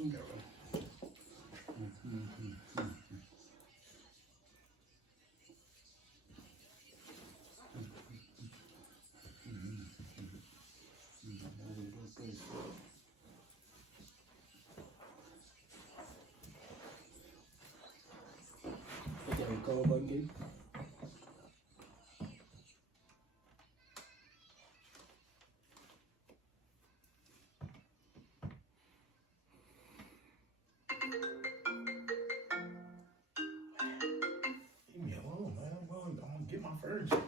Call button. Leave me alone, man. I'm gonna get my furniture.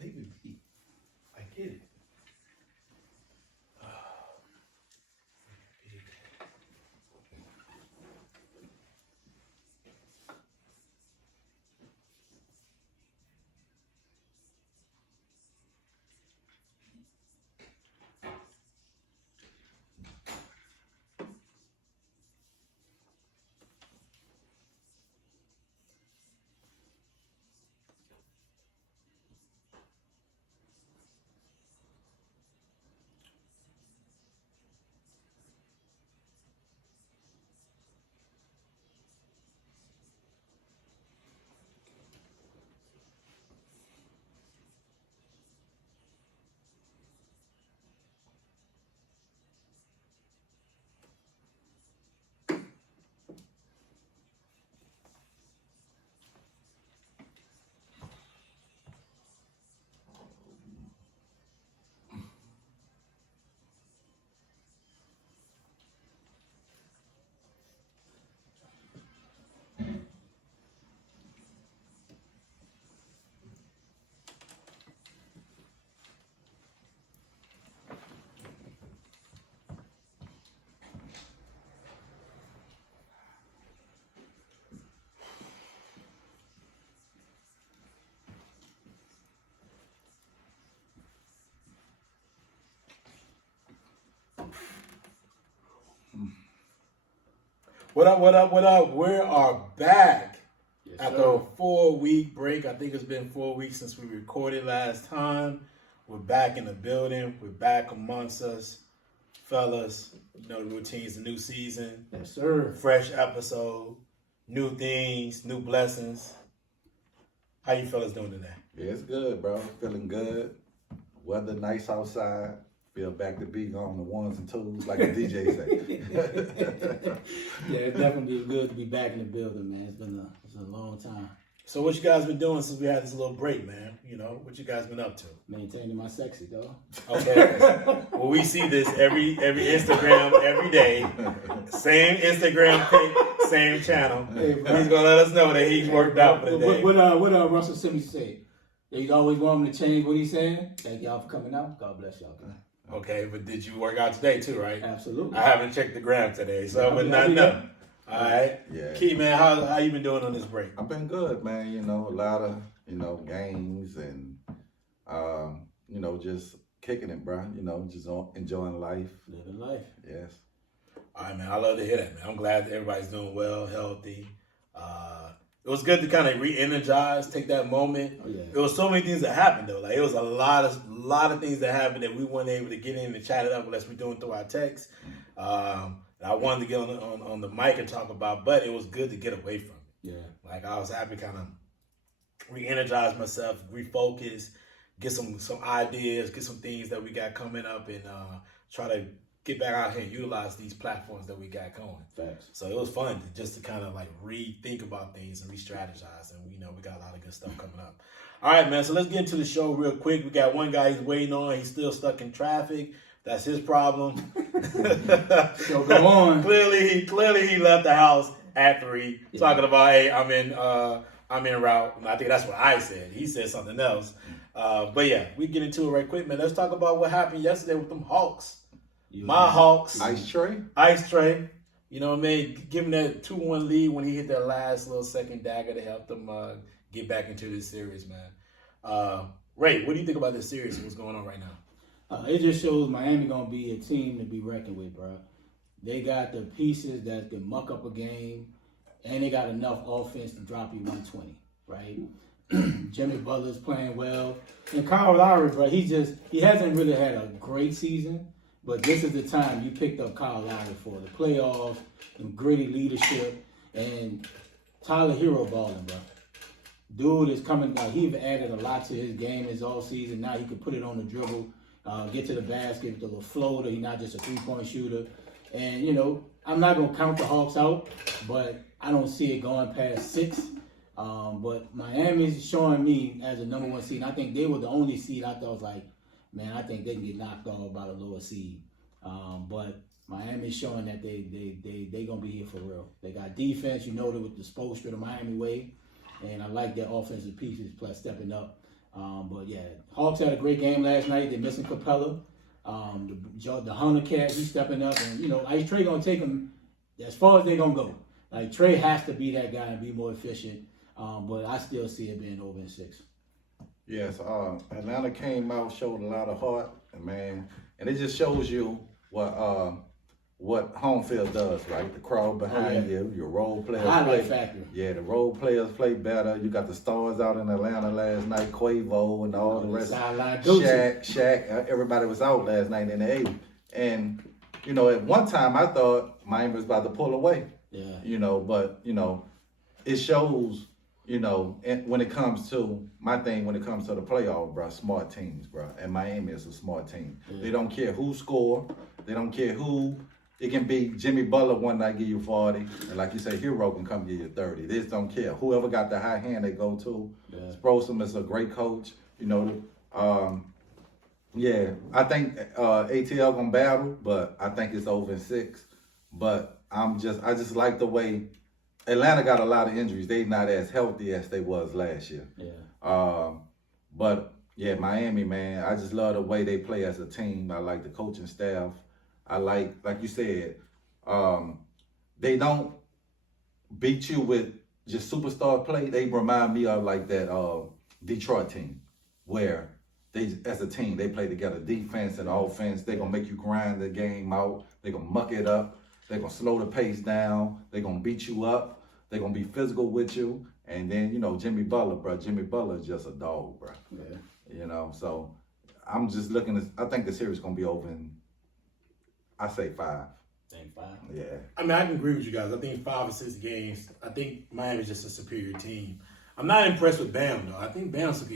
Leave me be. I get it. What up, what up, what up? We are back after sir. a 4-week break. I think it's been 4 weeks since we recorded last time. We're back in the building. We're back amongst us, fellas. You know the routine's the new season. Yes, sir. Fresh episode, new things, new blessings. How you fellas doing today? Yeah, it's good, bro. Feeling good. Weather nice outside. Feel back to being on the ones and twos, like the DJ say. Yeah, it's definitely good to be back in the building, man. It's been a long time. So what you guys been doing since we had this little break, man? You know, what you guys been up to? Maintaining my sexy, though. Okay. Well, we see this every Instagram, every day. Same Instagram pic, same channel. Hey, bro. He's gonna let us know that he's worked out for the day. What Russell Simmons say? He's always want him to change what he's saying. Thank y'all for coming out. God bless y'all. Okay, but did you work out today too, right? Absolutely. I haven't checked the gram today, so I would not I'll be know. there. All right. Yeah. Key, man, how you been doing on this break? I've been good, man. You know, a lot of, games and, just kicking it, bro. You know, just enjoying life. Living life. Yes. All right, man. I love to hear that, man. I'm glad that everybody's doing well, healthy. It was good to kind of re-energize, take that moment. Oh, yeah. There was so many things that happened though. Like it was a lot of things that happened that we weren't able to get in and chat it up unless we're doing through our text. I wanted to get on the mic and talk about, but it was good to get away from it. Yeah. Like I was happy to kind of re-energize myself, refocus, get some ideas, get some things that we got coming up, and try to get back out here and utilize these platforms that we got going. Facts. So it was fun to kind of like rethink about things and re-strategize, and we got a lot of good stuff coming up. All right, man. So let's get into the show real quick. We got one guy he's waiting on. He's still stuck in traffic. That's his problem. So go on. Clearly he left the house at 3, talking about, hey, I'm in route. And I think that's what I said. He said something else. But yeah, we get into it right quick, man. Let's talk about what happened yesterday with them Hawks. My Hawks. Ice tray? Ice tray. You know what I mean? Giving that 2-1 lead when he hit that last little second dagger to help them get back into this series, man. Ray, what do you think about this series and what's going on right now? It just shows Miami going to be a team to be reckoned with, bro. They got the pieces that can muck up a game, and they got enough offense to drop you 120, right? Jimmy Butler's playing well. And Kyle Lowry, bro, he hasn't really had a great season, But this is the time you picked up Kyle Lowry for the playoffs and gritty leadership and Tyler Hero balling, bro. Dude is coming. He's added a lot to his game this all season. Now he can put it on the dribble, get to the basket with a little floater. He's not just a 3-point shooter. And I'm not gonna count the Hawks out, but I don't see it going past 6. But Miami's showing me as a number 1 seed. I think they were the only seed I thought was like, man, I think they can get knocked off by the lower seed. But Miami's showing that they gonna be here for real. They got defense, with the Spoelstra, the Miami way, and I like their offensive pieces plus stepping up. But yeah, Hawks had a great game last night. They're missing Capella. The Hunter cat, he's stepping up, and Ice Trey gonna take him as far as they're gonna go. Like Trey has to be that guy and be more efficient. But I still see it being over in 6. Yes, Atlanta came out, showed a lot of heart, and it just shows you what home field does, right? The crowd behind you, your role players Highlight play. factor. Yeah, the role players play better. You got the stars out in Atlanta last night, Quavo and all the rest. Shaq, everybody was out last night in the 8. And, at one time I thought Miami was about to pull away. Yeah. But, it shows, when it comes to when it comes to the playoff, bro, smart teams, bro. And Miami is a smart team. Yeah. They don't care who score. They don't care who. It can be Jimmy Butler one night give you 40, and like you say, Hero can come give you 30. They just don't care. Whoever got the high hand they go to. Yeah. Sproulson is a great coach. Yeah, I think ATL gonna battle, but I think it's over in 6. But I just like the way Atlanta got a lot of injuries. They not as healthy as they was last year. Yeah. But yeah, Miami, man, I just love the way they play as a team. I like the coaching staff. I like you said, they don't beat you with just superstar play. They remind me of like that Detroit team, where they, as a team, they play together, defense and offense. They're gonna make you grind the game out. They're gonna muck it up. They're gonna slow the pace down. They're gonna beat you up. They're gonna be physical with you. And then Jimmy Butler, bro. Jimmy Butler is just a dog, bro. Yeah. So I'm just looking at. I think the series gonna be over in, I say 5. Think 5. Yeah. I mean, I can agree with you guys. I think 5 or 6 games. I think Miami's just a superior team. I'm not impressed with Bam though. I think Bam took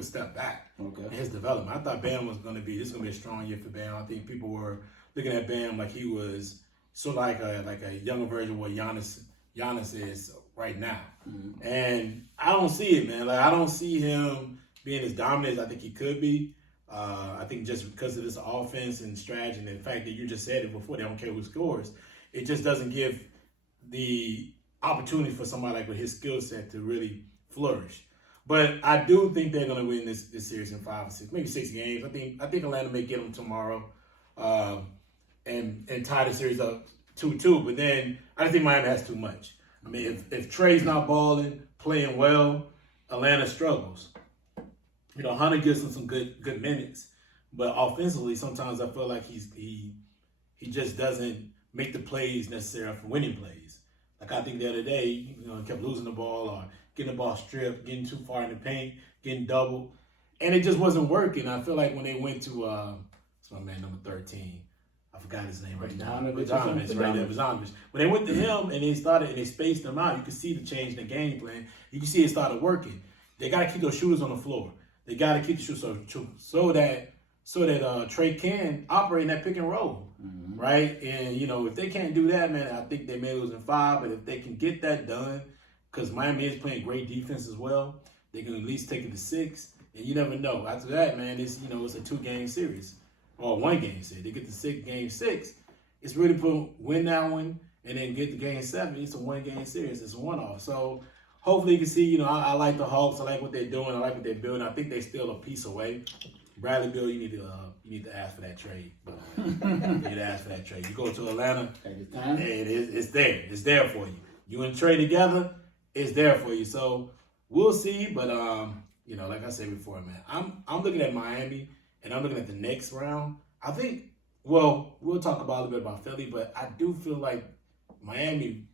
a step back in his development. I thought Bam was going to be a strong year for Bam. I think people were looking at Bam like he was sort of like a younger version of what Giannis is right now. Mm-hmm. And I don't see it, man. Like I don't see him being as dominant as I think he could be. I think just because of this offense and strategy and the fact that you just said it before, they don't care who scores. It just doesn't give the opportunity for somebody like with his skill set to really flourish. But I do think they're going to win this series in 5 or 6, maybe 6 games. I think Atlanta may get them tomorrow and tie the series up 2-2. But then I think Miami has too much. I mean, if Trey's not balling, playing well, Atlanta struggles. Hunter gives him some good minutes, but offensively, sometimes I feel like he just doesn't make the plays necessary for winning plays. Like I think the other day, he kept losing the ball or getting the ball stripped, getting too far in the paint, getting doubled, and it just wasn't working. I feel like when they went to it's my man number 13. I forgot his name right now. Bogdanovich. When they went to him and they spaced him out, you could see the change in the game plan. You can see it started working. They got to keep those shooters on the floor. They got to keep the shooters so that Trey can operate in that pick and roll, right? And if they can't do that, man, I think they may lose in 5. But if they can get that done, because Miami is playing great defense as well, they can at least take it to 6. And you never know. After that, man, it's a 2-game series or a 1-game series. They get to game 6. It's really win that one and then get to game 7. It's a 1-game series. It's a one-off. So hopefully you can see. I like the Hawks. I like what they're doing. I like what they're building. I think they're still a piece away. Bradley Beal, you need to ask for that trade. You need to ask for that trade. You go to Atlanta, it's there. It's there for you. You and Trey together, it's there for you. So we'll see. But like I said before, man, I'm looking at Miami and I'm looking at the next round. I think. Well, we'll talk about a little bit about Philly, but I do feel like Miami,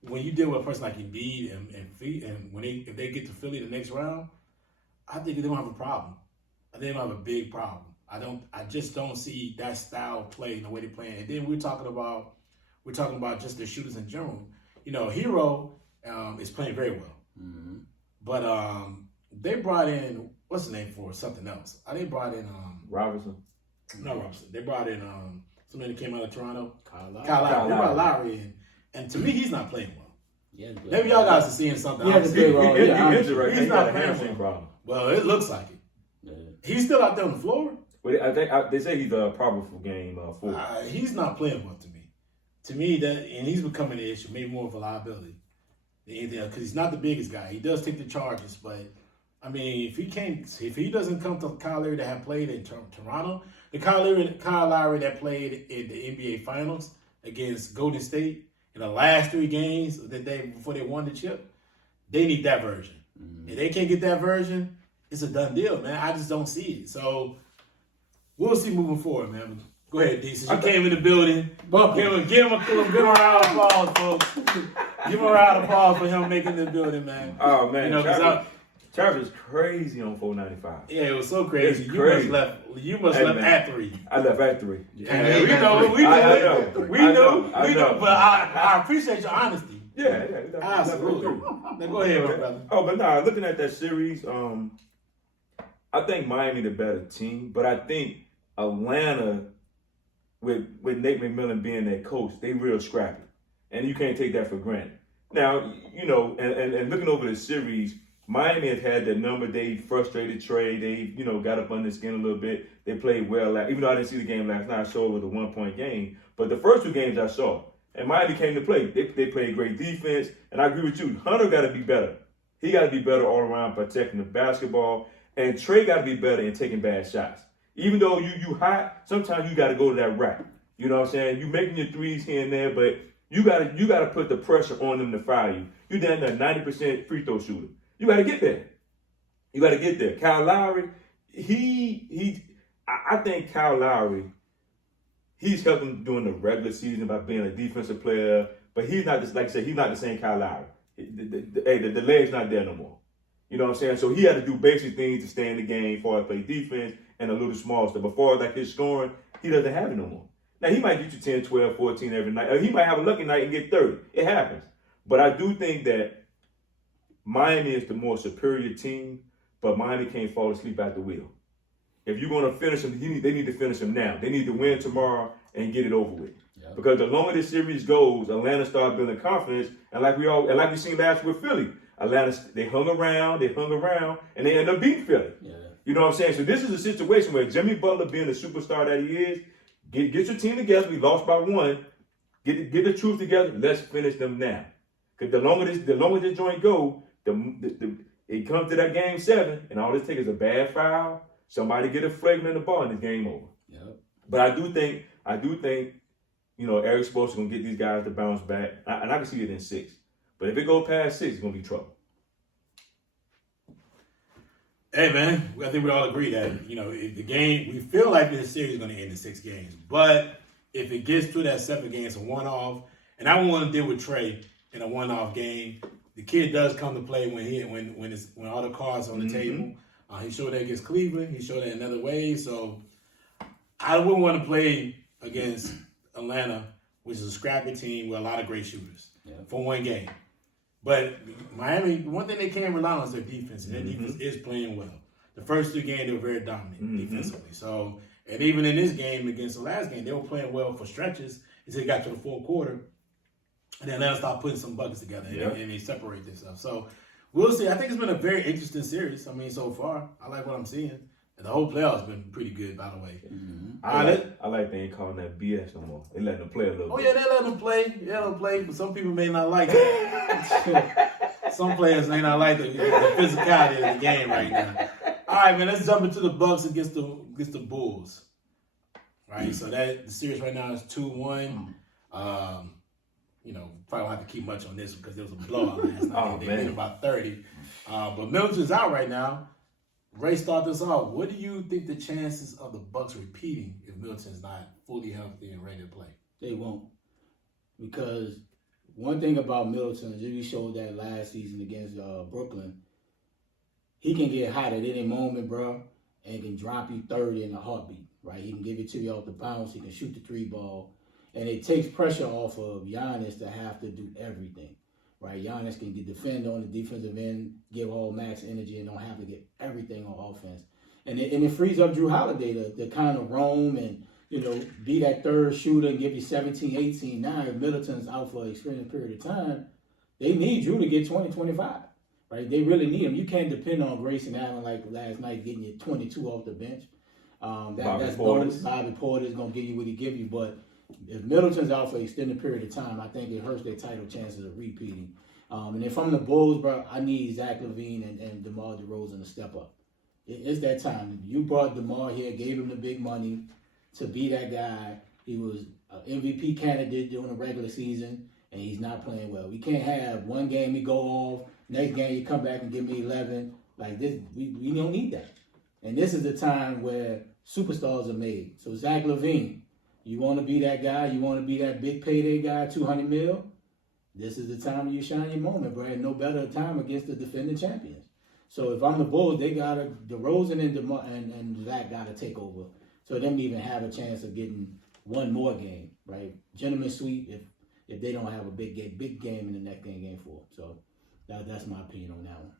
when you deal with a person like Embiid and if they get to Philly the next round, I think they're gonna have a problem. I think they're gonna have a big problem I just don't see that style of play in the way they're playing. And then we're talking about just the shooters in general. Hero is playing very well, but they brought in what's his name for something else. They brought in Robinson. not Robinson. They brought in somebody that came out of Toronto. Kyle Lowry. Kyle Lowry. They brought Lowry in, and to me, he's not playing well. Yeah, Maybe y'all guys are seeing something. He has to play well. He Yeah, injured right now. he's He's not got a playing hamstring well. problem. Well, it looks like it. Yeah. He's still out there on the floor. But I think they say he's probable for game 4. He's not playing well to me. To me, and he's becoming an issue, maybe more of a liability. Because he's not the biggest guy. He does take the charges, but I mean, if he doesn't come to Kyle Lowry that have played in Toronto, the Kyle Lowry that played in the NBA Finals against Golden State in the last 3 games before they won the chip, they need that version. If they can't get that version, it's a done deal, man. I just don't see it. So we'll see moving forward, man. Go ahead, D. Since you came in the building, give him a round of applause, folks. Give him a round of applause for him making the building, man. Oh man, Travis is crazy on 495. Yeah, it was so crazy. It's crazy. You must left at 3. I left at 3. Yeah, we know. We know. But I appreciate your honesty. Yeah. Absolutely. Now go ahead, my brother. Oh, but nah, looking at that series, I think Miami the better team, but I think Atlanta, with Nate McMillan being their coach, they real scrappy, and you can't take that for granted. Now, and looking over the series, Miami has had their number. They frustrated Trey. They, got up under his skin a little bit. They played well. Even though I didn't see the game last night, I saw it was a 1-point game. But the first 2 games I saw, and Miami came to play. They played great defense, and I agree with you. Hunter got to be better. He got to be better all around protecting the basketball, and Trey got to be better in taking bad shots. Even though you hot, sometimes you got to go to that rack. You know what I'm saying? You making your threes here and there, but you got to put the pressure on them to foul you. You down there 90% free throw shooter. You got to get there. You got to get there. Kyle Lowry, I think Kyle Lowry, he's helped him during the regular season by being a defensive player, but he's not, like I said, he's not the same Kyle Lowry. The leg's not there no more. You know what I'm saying? So he had to do basic things to stay in the game, as far as play defense and a little small stuff. Before, like his scoring, he doesn't have it no more. Now, he might get you 10, 12, 14 every night. Or he might have a lucky night and get 30. It happens. But I do think that Miami is the more superior team, but Miami can't fall asleep at the wheel. If you're going to finish him, they need to finish him now. They need to win tomorrow and get it over with. Yep. Because the longer this series goes, Atlanta starts building confidence. And like we seen last with Philly, Atlanta, they hung around, and they end up beating Philly. Yeah. You know what I'm saying? So this is a situation where Jimmy Butler, being the superstar that he is, get your team together. We lost by 1. Get the truth together. Let's finish them now. Because the longer this joint go, it comes to that game 7, and all this takes is a bad foul. Somebody get a flagrant in the ball, and it's game over. Yep. But I do think, Eric Spoelstra's gonna get these guys to bounce back, and I can see it in 6. But if it goes past 6, it's gonna be trouble. Hey man, I think we all agree that if the game, we feel like this series is gonna end in 6 games. But if it gets to that 7th game, it's a one-off, and I want to deal with Trey in a one-off game. The kid does come to play when all the cards are on the table. He showed that against Cleveland. He showed that in other ways. So I wouldn't want to play against Atlanta, which is a scrappy team with a lot of great shooters for one game. But Miami, one thing they can't rely on is their defense, and their defense is playing well. The first 2 games, they were very dominant defensively. So, and even in this game against the last game, they were playing well for stretches until they got to the 4th quarter. And then Atlanta started putting some buckets together, and they separate themselves. So we'll see. I think it's been a very interesting series. I mean, so far, I like what I'm seeing. And the whole playoffs been pretty good, by the way. I like they ain't calling that BS no more. They letting them play a little bit. Oh, yeah, they let them play. They let them play, but some people may not like it. Some players may not like the physicality of the game right now. All right, man, let's jump into the Bucks against the Bulls. Right, so the series right now is 2-1. Probably don't have to keep much on this because there was a blowout last night. They win about 30. But Middleton's out right now. Ray, start this off. What do you think the chances of the Bucks repeating if Middleton's not fully healthy and ready to play? They won't. Because one thing about Middleton is he showed that last season against Brooklyn. He can get hot at any moment, bro. and can drop you 30 in a heartbeat, right? He can give it to you off the bounce. He can shoot the 3-ball. And it takes pressure off of Giannis to have to do everything, right? Giannis can defend on the defensive end, give all max energy, and don't have to get everything on offense. And it frees up Drew Holiday to kind of roam and, be that third shooter and give you 17, 18. Now, if Middleton's out for an extended period of time, they need Drew to get 20, 25, right? They really need him. You can't depend on Grayson Allen like last night getting you 22 off the bench. That's bonus. Bobby Portis going to give you what he give you. But if Middleton's out for an extended period of time, I think it hurts their title chances of repeating. And if I'm the Bulls, bro, I need Zach LaVine and DeMar DeRozan to step up. It's that time. You brought DeMar here, gave him the big money to be that guy. He was an MVP candidate during the regular season, and he's not playing well. We can't have one game he go off, next game you come back and give me 11. Like this, we don't need that. And this is the time where superstars are made. So Zach LaVine, you want to be that guy, you want to be that big payday guy, $200 million. This is the time you shine your moment, bro. And no better time against the defending champions. So if I'm the Bulls, they gotta DeRozan and Zach gotta take over. So them even have a chance of getting one more game, right? Gentlemen sweep if they don't have a big game in the next game 4. So that's my opinion on that one.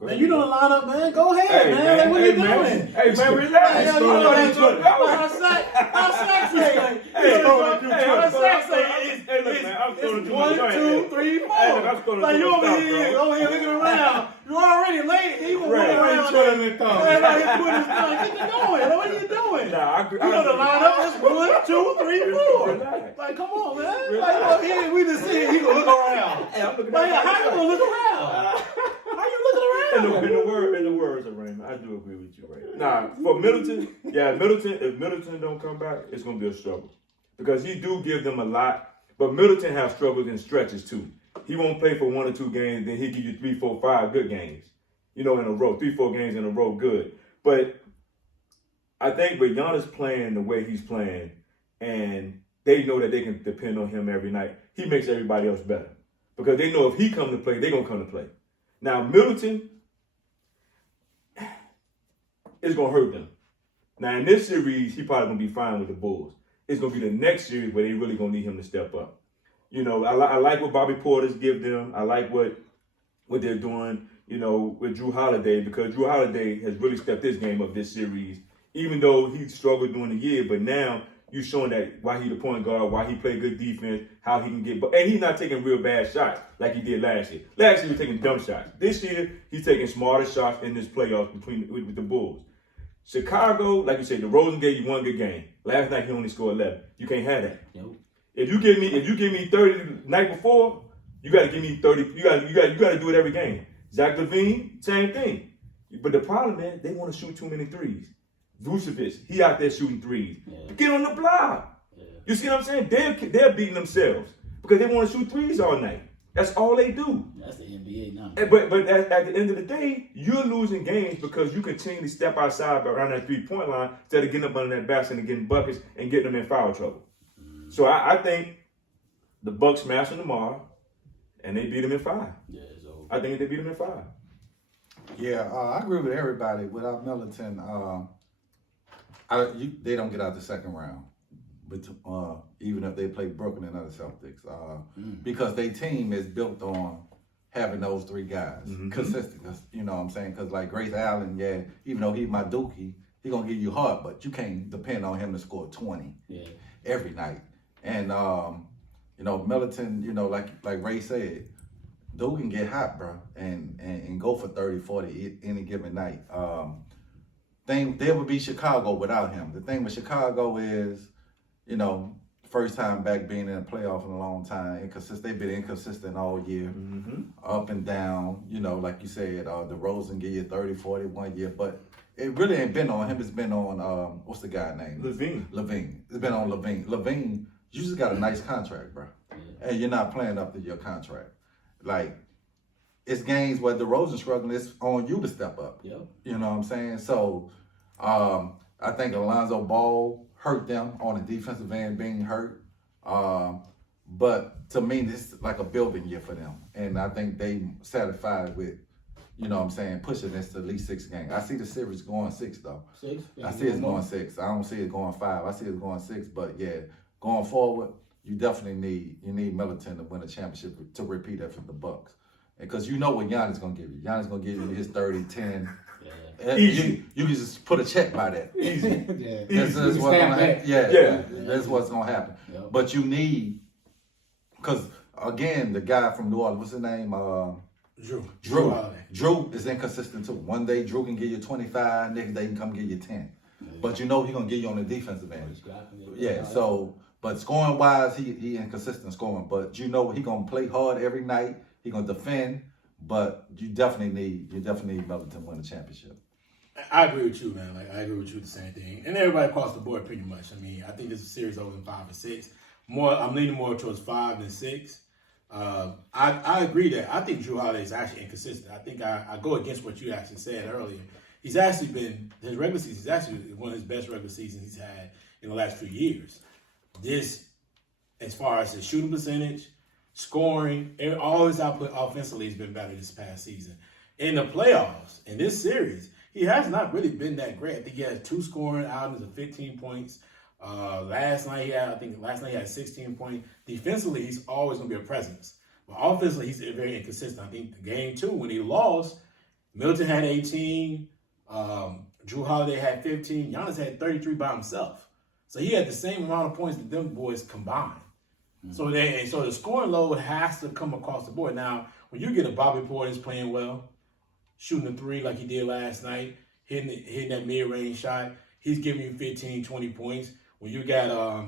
Man, you know the lineup, man. Go ahead, Hey, man. man. Like, what Hey, you man. doing? Hey, man, relax. You know that's what how Sack say. Hey, How Sack say hey, look, man, I'm throwing it's too 1, much. 2, 3, 4. Hey, look, I'm throwing Like too you much over stuff, here bro. looking around. You already late. You gonna Right. run around Twiddling there. your thumbs. Everybody putting his thumb. Get you going. What are you doing? Nah, You know the lineup is 1, 2, 3, 4. Relax. Like, come on, man. Relax. Like, we just see he gonna look around. Hey, I'm looking Like, at how you gonna look around? How you looking around? In the words of Raymond, I do agree with you, right? Nah, for Middleton, if Middleton don't come back, it's gonna be a struggle. Because he do give them a lot, but Middleton has struggles in stretches too. He won't play for 1 or 2 games, then he'll give you 3, 4, 5 good games. In a row, 3, 4 games in a row, good. But I think with Giannis playing the way he's playing, and they know that they can depend on him every night, he makes everybody else better. Because they know if he come to play, they're gonna come to play. Now Middleton, it's gonna hurt them. Now in this series, he probably gonna be fine with the Bulls. It's gonna be the next series where they really gonna need him to step up. I like what Bobby Portis give them. I like what they're doing, with Drew Holiday, because Drew Holiday has really stepped his game up this series, even though he struggled during the year. But now you're showing that why he the point guard, why he played good defense, how he can get, and he's not taking real bad shots like he did last year. Last year he was taking dumb shots. This year he's taking smarter shots in this playoffs with the Bulls. Chicago, like you said, DeRozan gave you 1 good game. Last night he only scored 11. You can't have that. Nope. If you give me 30 the night before, you got to give me 30. You got to do it every game. Zach LaVine, same thing. But the problem is they want to shoot too many threes. Vucevic, he out there shooting threes. Yeah. Get on the block. Yeah. You see what I'm saying? They're beating themselves because they want to shoot threes all night. That's all they do. That's the NBA now. But at the end of the day, you're losing games because you continually step outside around that 3-point line instead of getting up under that basket and getting buckets and getting them in foul trouble. So I think the Bucks smash them tomorrow, and they beat them in 5. Yeah, it's over. I think they beat them in 5. Yeah, I agree with everybody. Without Middleton, they don't get out the second round. But even if they play Brooklyn and other Celtics, because their team is built on having those 3 guys consistent. You know what I'm saying? Because like Grace Allen, even though he's my dookie, he gonna give you hard, but you can't depend on him to score 20 every night. And Middleton, like Ray said, dude can get hot, bro, and go for 30, 40 any given night. They would be Chicago without him. The thing with Chicago is, first time back being in a playoff in a long time. They've been inconsistent all year, up and down. Like you said, DeRozan give you 30, 40 1 year, but it really ain't been on him. It's been on what's the guy name? LaVine. It's been on LaVine. LaVine, you just got a nice contract, bro, and you're not playing up to your contract. Like, it's games where DeRozan's struggling. It's on you to step up. Yep. You know what I'm saying? So, I think Alonzo Ball hurt them on the defensive end being hurt. But to me, this is like a building year for them. And I think they satisfied with you know what I'm saying, pushing this to at least 6 games. I see the series going 6 though. 6? I see it's going 6. I don't see it going 5. I see it going 6. But yeah, going forward, you definitely need Middleton to win a championship to repeat that for the Bucks. Because you know what Giannis gonna give you. Giannis gonna give you his 30, 10. Yeah. Easy. You can just put a check by that. Easy. Yeah. That's what's gonna happen. Yeah. That's what's gonna happen. Yep. But you need, because again, the guy from New Orleans, what's his name? Drew. Drew is inconsistent too. One day Drew can give you 25, next day he can come give you 10. But you know he's gonna give you on the defensive end. Yeah, so but scoring wise, he inconsistent scoring. But you know he gonna play hard every night. He gonna defend. But you definitely need Middleton to win the championship. I agree with you, man. Like I agree with you the same thing, and everybody across the board pretty much. I mean, I think this is a series over in 5 and 6. I'm leaning more towards 5 than 6. I agree that I think Drew Holiday is actually inconsistent. I think I go against what you actually said earlier. He's actually been his regular season is actually one of his best regular seasons he's had in the last few years. This, as far as his shooting percentage, scoring, all his output offensively has been better this past season. In the playoffs, in this series, he has not really been that great. I think he has 2 scoring outings of 15 points. Last night he had 16 points. Defensively, he's always going to be a presence. But offensively, he's very inconsistent. I think the game 2, when he lost, Middleton had 18, Drew Holiday had 15, Giannis had 33 by himself. So he had the same amount of points that them boys combined. So the scoring load has to come across the board. Now, when you get a Bobby Portis playing well, shooting a 3 like he did last night, hitting that mid-range shot, he's giving you 15, 20 points. When you got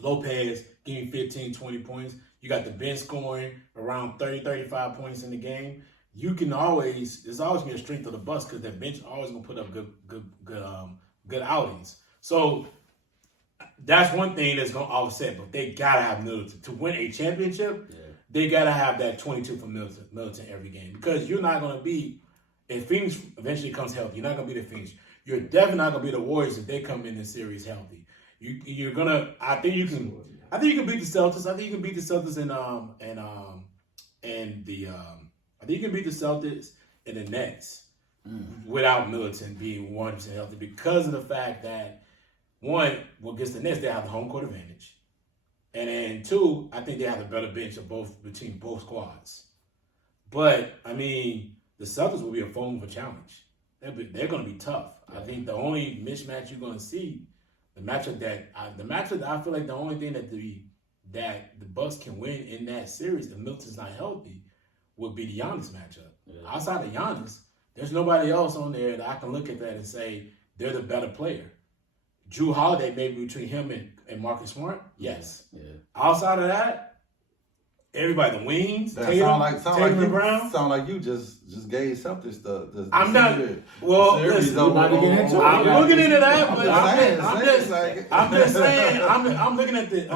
Lopez giving 15, 20 points, you got the bench scoring around 30, 35 points in the game. There's always be a strength of the Bucks because that bench always gonna put up good outings. So that's one thing that's gonna offset, but they gotta have Middleton to win a championship. Yeah. They gotta have that 22 from Middleton every game because you're not gonna be. If Phoenix eventually comes healthy, you're not gonna be the Phoenix. You're definitely not gonna be the Warriors if they come in the series healthy. You're gonna. I think you can beat the Celtics. I think you can beat the Celtics I think you can beat the Celtics and the Nets without Middleton being 100% healthy because of the fact that. One, against the Nets, they have the home court advantage. And then 2, I think they have a better bench between both squads. But, I mean, the Celtics will be a formidable challenge. They're going to be tough. I think the only mismatch you're going to see, the matchup that I feel like the only thing that the Bucks can win in that series if Middleton's not healthy would be the Giannis matchup. Yeah. Outside of Giannis, there's nobody else on there that I can look at that and say they're the better player. Drew Holiday, maybe between him and Marcus Smart, yes. Yeah. Outside of that, everybody, the wings, Tatum and Brown. Sound like you just gave Celtics the I'm not. Well, listen, I'm looking into that, but I'm just saying. I'm looking at the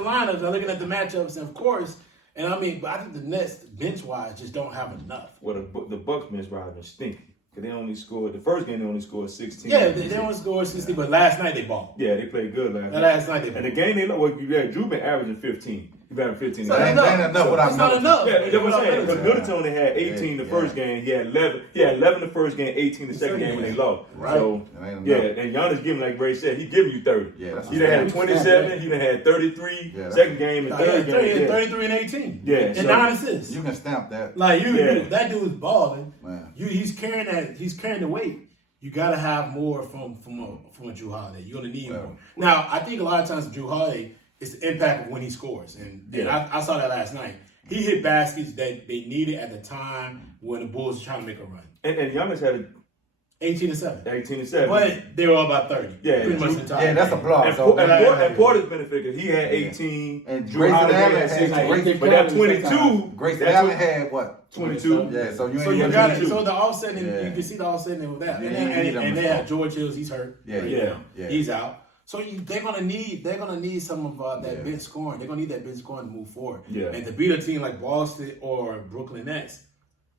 lineups. I'm looking at the matchups, and of course. And I mean, but I think the Nets bench wise just don't have enough. Well, the Bucks bench wise been stinky. Because they only scored, the first game they only scored 16. Yeah, they only scored 16, but last night they balled. Yeah, they played good last night. Last night they balled. And the game they lost, Drew been averaging 15. He been averaging 15. So that's not enough. Yeah, that's what I'm saying. Because Middleton only had 18 the first game. He had 11. He had 11 the first game, 18 the second game when they lost. Right. So, yeah, and Giannis giving, like Ray said, he giving you 30. Yeah, he done had 27. He done had 33. Yeah, second game and third game. 33 and 18. Yeah. And 9 assists. You can stamp that. Like, that dude's balling. Man. He's carrying that. He's carrying the weight. You got to have more from a Drew Holiday. You're going to need more. Now, I think a lot of times Drew Holiday is the impact of when he scores. And I saw that last night. He hit baskets that they needed at the time when the Bulls were trying to make a run. And Giannis had 18-7. 18-7. But they were all about 30. Yeah, pretty much the time. Yeah, that's a block. And Porter's benefit because he had 18. And Drew Holiday had 16. But that 22. Grayson Allen had what? 22. Yeah, so you got it. So the offsetting, you can see the offsetting with that. And they have George Hills. He's hurt. Yeah. He's out. So they're gonna need some of that bench scoring. They're gonna need that bench scoring to move forward. Yeah. And to beat a team like Boston or Brooklyn Nets,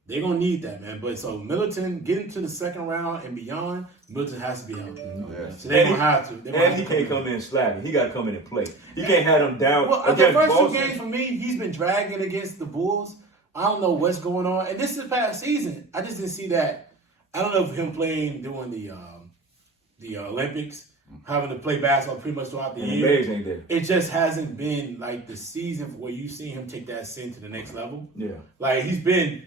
they're gonna need that, man. But so Middleton getting to the second round and beyond, Middleton has to be healthy. Yeah. So they're gonna have to. And he can't come in slacking. He got to come in and play. He can't have them down. Well, the first 2 games for me, he's been dragging against the Bulls. I don't know what's going on. And this is past season. I just didn't see that. I don't know if him playing during the Olympics, having to play basketball pretty much throughout the And year. the legs ain't there. It just hasn't been like the season where you've seen him take that sin to the next level. Yeah. Like he's been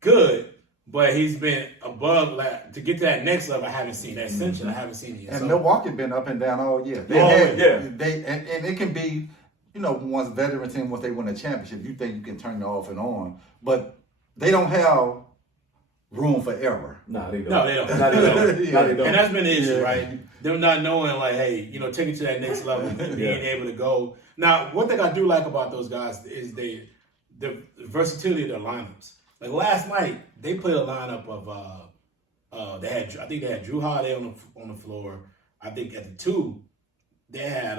good, but he's been above. Like to get to that next level, I haven't seen that ascension. I haven't seen it yet. And So, Milwaukee been up and down all year. They All had, year. and it can be, once veteran team, once they win a championship, you think you can turn it off and on, but they don't have room for error. Nah, they don't. No, they don't. Nah, they don't. Yeah. Nah, they don't. and that's been the issue, Yeah. right? Them not knowing, like, hey, take it to that next level, being able to go. Now, one thing I do like about those guys is the versatility of their lineups. Like last night, they played a lineup of I think they had Drew Holiday on the floor. I think at the 2, they had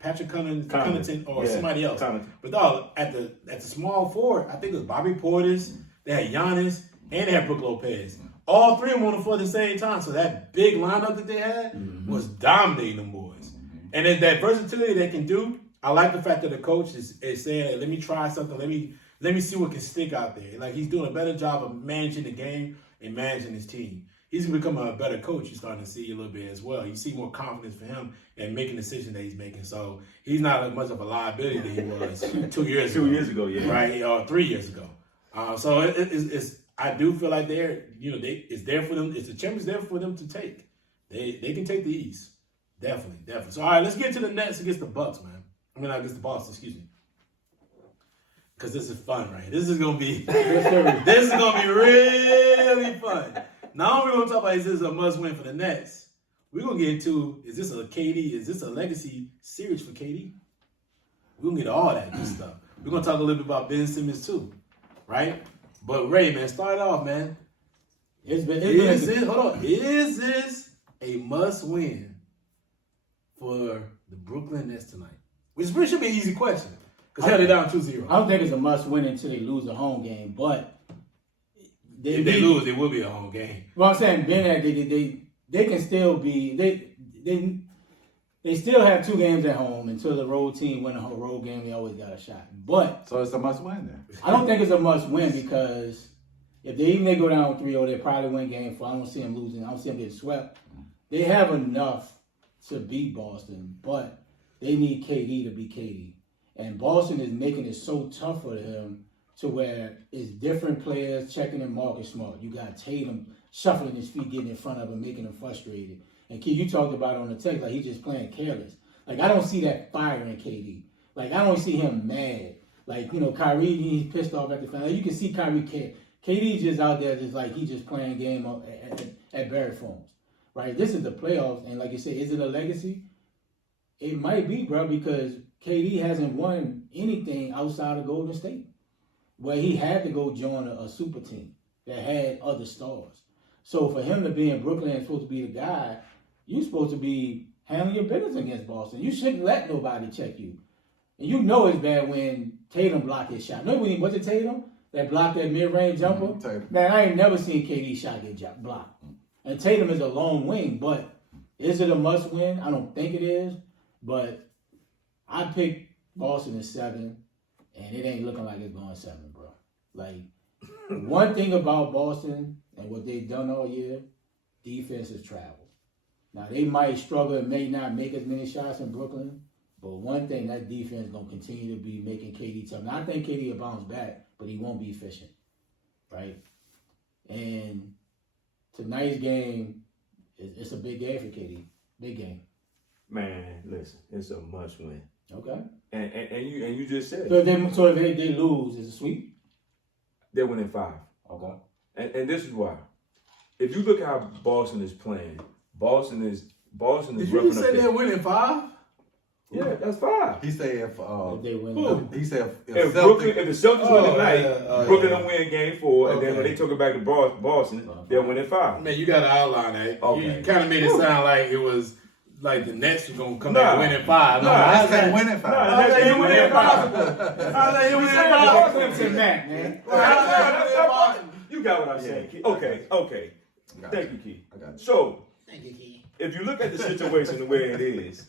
Patrick Connaughton or somebody else. Connaughton. But dog, at the small forward, I think it was Bobby Portis. They had Giannis and they had Brook Lopez. All 3 of them on the floor at the same time. So that big lineup that they had was dominating them boys. And then that versatility they can do. I like the fact that the coach is saying, hey, let me try something. Let me see what can stick out there. Like he's doing a better job of managing the game and managing his team. He's going to become a better coach. You're starting to see a little bit as well. You see more confidence for him and making decisions that he's making. So he's not as much of a liability that he was 2 years ago. 2 years ago, yeah. Right, or 3 years ago. So it's I do feel like it's there for them. It's the championship there for them to take. They can take the East. Definitely. So all right, let's get to the Nets against the Bucks, man. I mean, against the Boston, excuse me. Because this is fun, right? This is gonna be really fun. Now we're gonna talk about is this a must win for the Nets. We're gonna get into is this a legacy series for KD? We're gonna get all that good stuff. We're gonna talk a little bit about Ben Simmons too, right? But Ray, man, start off, man. Is this a must win for the Brooklyn Nets tonight? Which should be an easy question. Because they're down 2-0. I don't think it's a must win until they lose a home game, but If they lose, it will be a home game. Well, I'm saying they can still be they still have 2 games at home until the road team win a road game. They always got a shot, but So it's a must win then. I don't think it's a must win because if they go down 3-0, they probably win game 4. I don't see them losing. I don't see them getting swept. They have enough to beat Boston, but they need KD to be KD. And Boston is making it so tough for him to where it's different players checking in Marcus Smart. You got Tatum shuffling his feet, getting in front of him, making him frustrated. And Key, you talked about it on the text, like he's just playing careless. Like, I don't see that fire in KD. Like, I don't see him mad. Like, Kyrie, he's pissed off at the final. You can see Kyrie care. KD's just out there just like he's just playing a game at Barrett Farms, right? This is the playoffs, and like you said, is it a legacy? It might be, bro, because KD hasn't won anything outside of Golden State, where he had to go join a super team that had other stars. So for him to be in Brooklyn and supposed to be the guy, you're supposed to be handling your business against Boston. You shouldn't let nobody check you. And you know it's bad when Tatum blocked his shot. Remember when was it Tatum that blocked that mid-range jumper? Tatum. Man, I ain't never seen KD shot get blocked. And Tatum is a long wing, but is it a must win? I don't think it is, but I picked Boston at 7, and it ain't looking like it's going 7, bro. Like, one thing about Boston and what they've done all year, defense is travel. Now, they might struggle and may not make as many shots in Brooklyn, but one thing, that defense is going to continue to be making KD tough. Now, I think KD will bounce back, but he won't be efficient, right? And tonight's game, it's a big game for KD. Big game. Man, listen, it's a must win. Okay. And you just said So if they lose, it's a sweep? they're winning 5. Okay. And this is why. If you look how Boston is playing, Boston is Did you roughing just up say their- they're winning 5? Yeah, that's 5. He said if They win. Who? he said If the Celtics win tonight, yeah, Brooklyn yeah. will win game 4, and then Okay. when they took it back to Boston, they're winning 5. Man, you got to outline that. Okay. You kind of made it sound like it was like the Nets were going to come Nah. back winning 5. Nah, I how's said that? winning 5. Nah, How's that you even winning possible? How's that even possible? man. You got what I'm saying, Key. Okay. Got Thank you, Key. I got you. So, if you look at the situation the way it is,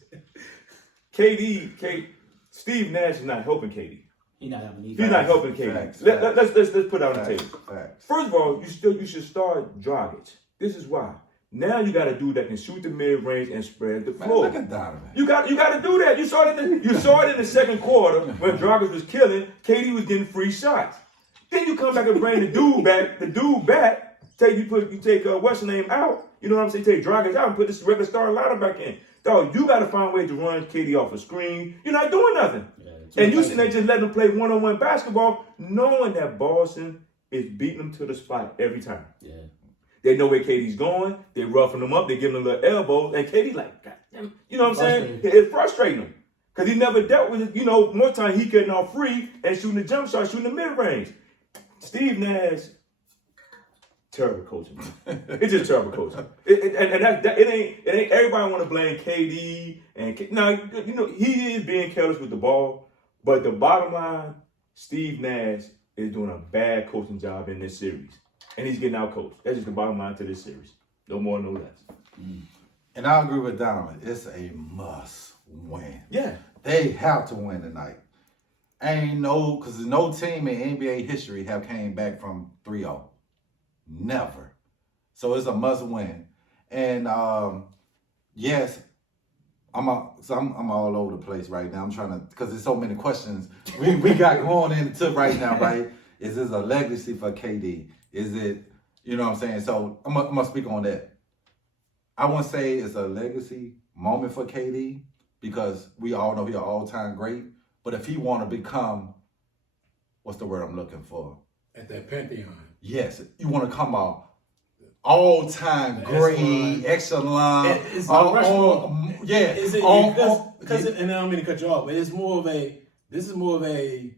Steve Nash is not helping KD. He's not helping. He's not helping KD. Facts. Let's put it on the table. Facts. First of all, you should start Dragic. This is why. Now you got a dude that can shoot the mid range and spread the floor. Man, look at Donovan. You got to do that. You saw it in the second quarter when Dragic was killing. KD was getting free shots. Then you come back and bring the dude back. You take what's the name out. You know what I'm saying? Take Dragic out and put this regular starting lineup back in. Dog, you got to find a way to run KD off a screen. You're not doing nothing. Yeah, and you see they just let them play one-on-one basketball, knowing that Boston is beating them to the spot every time. Yeah. They know where KD's going. They roughing him up. They giving him a little elbows. And KD like, God damn, you know what I'm saying? It's frustrating him. Because he never dealt with it. You know, more time he getting off free and shooting the jump shot, shooting the mid-range. Steve Nash, terrible coaching. It's just terrible coaching. It ain't everybody want to blame KD. Now, you know, he is being careless with the ball. But the bottom line, Steve Nash is doing a bad coaching job in this series. And he's getting out coached. That's just the bottom line to this series. No more, no less. And I agree with Donovan. It's a must win. Yeah. They have to win tonight. Because no team in NBA history have came back from 3-0. Never. So it's a must win. And yes, I'm all over the place right now. I'm trying to, because there's so many questions we got going into right now, right? Is this a legacy for KD? Is it, you know what I'm saying? So I'm going to speak on that. I wouldn't say it's a legacy moment for KD because we all know he's an all-time great. But if he want to become, what's the word I'm looking for? At that pantheon. Yes, you want to come out all-time great, excellent. It's yeah. Is it because and I don't mean to cut you off, but it's more of a. This is more of a.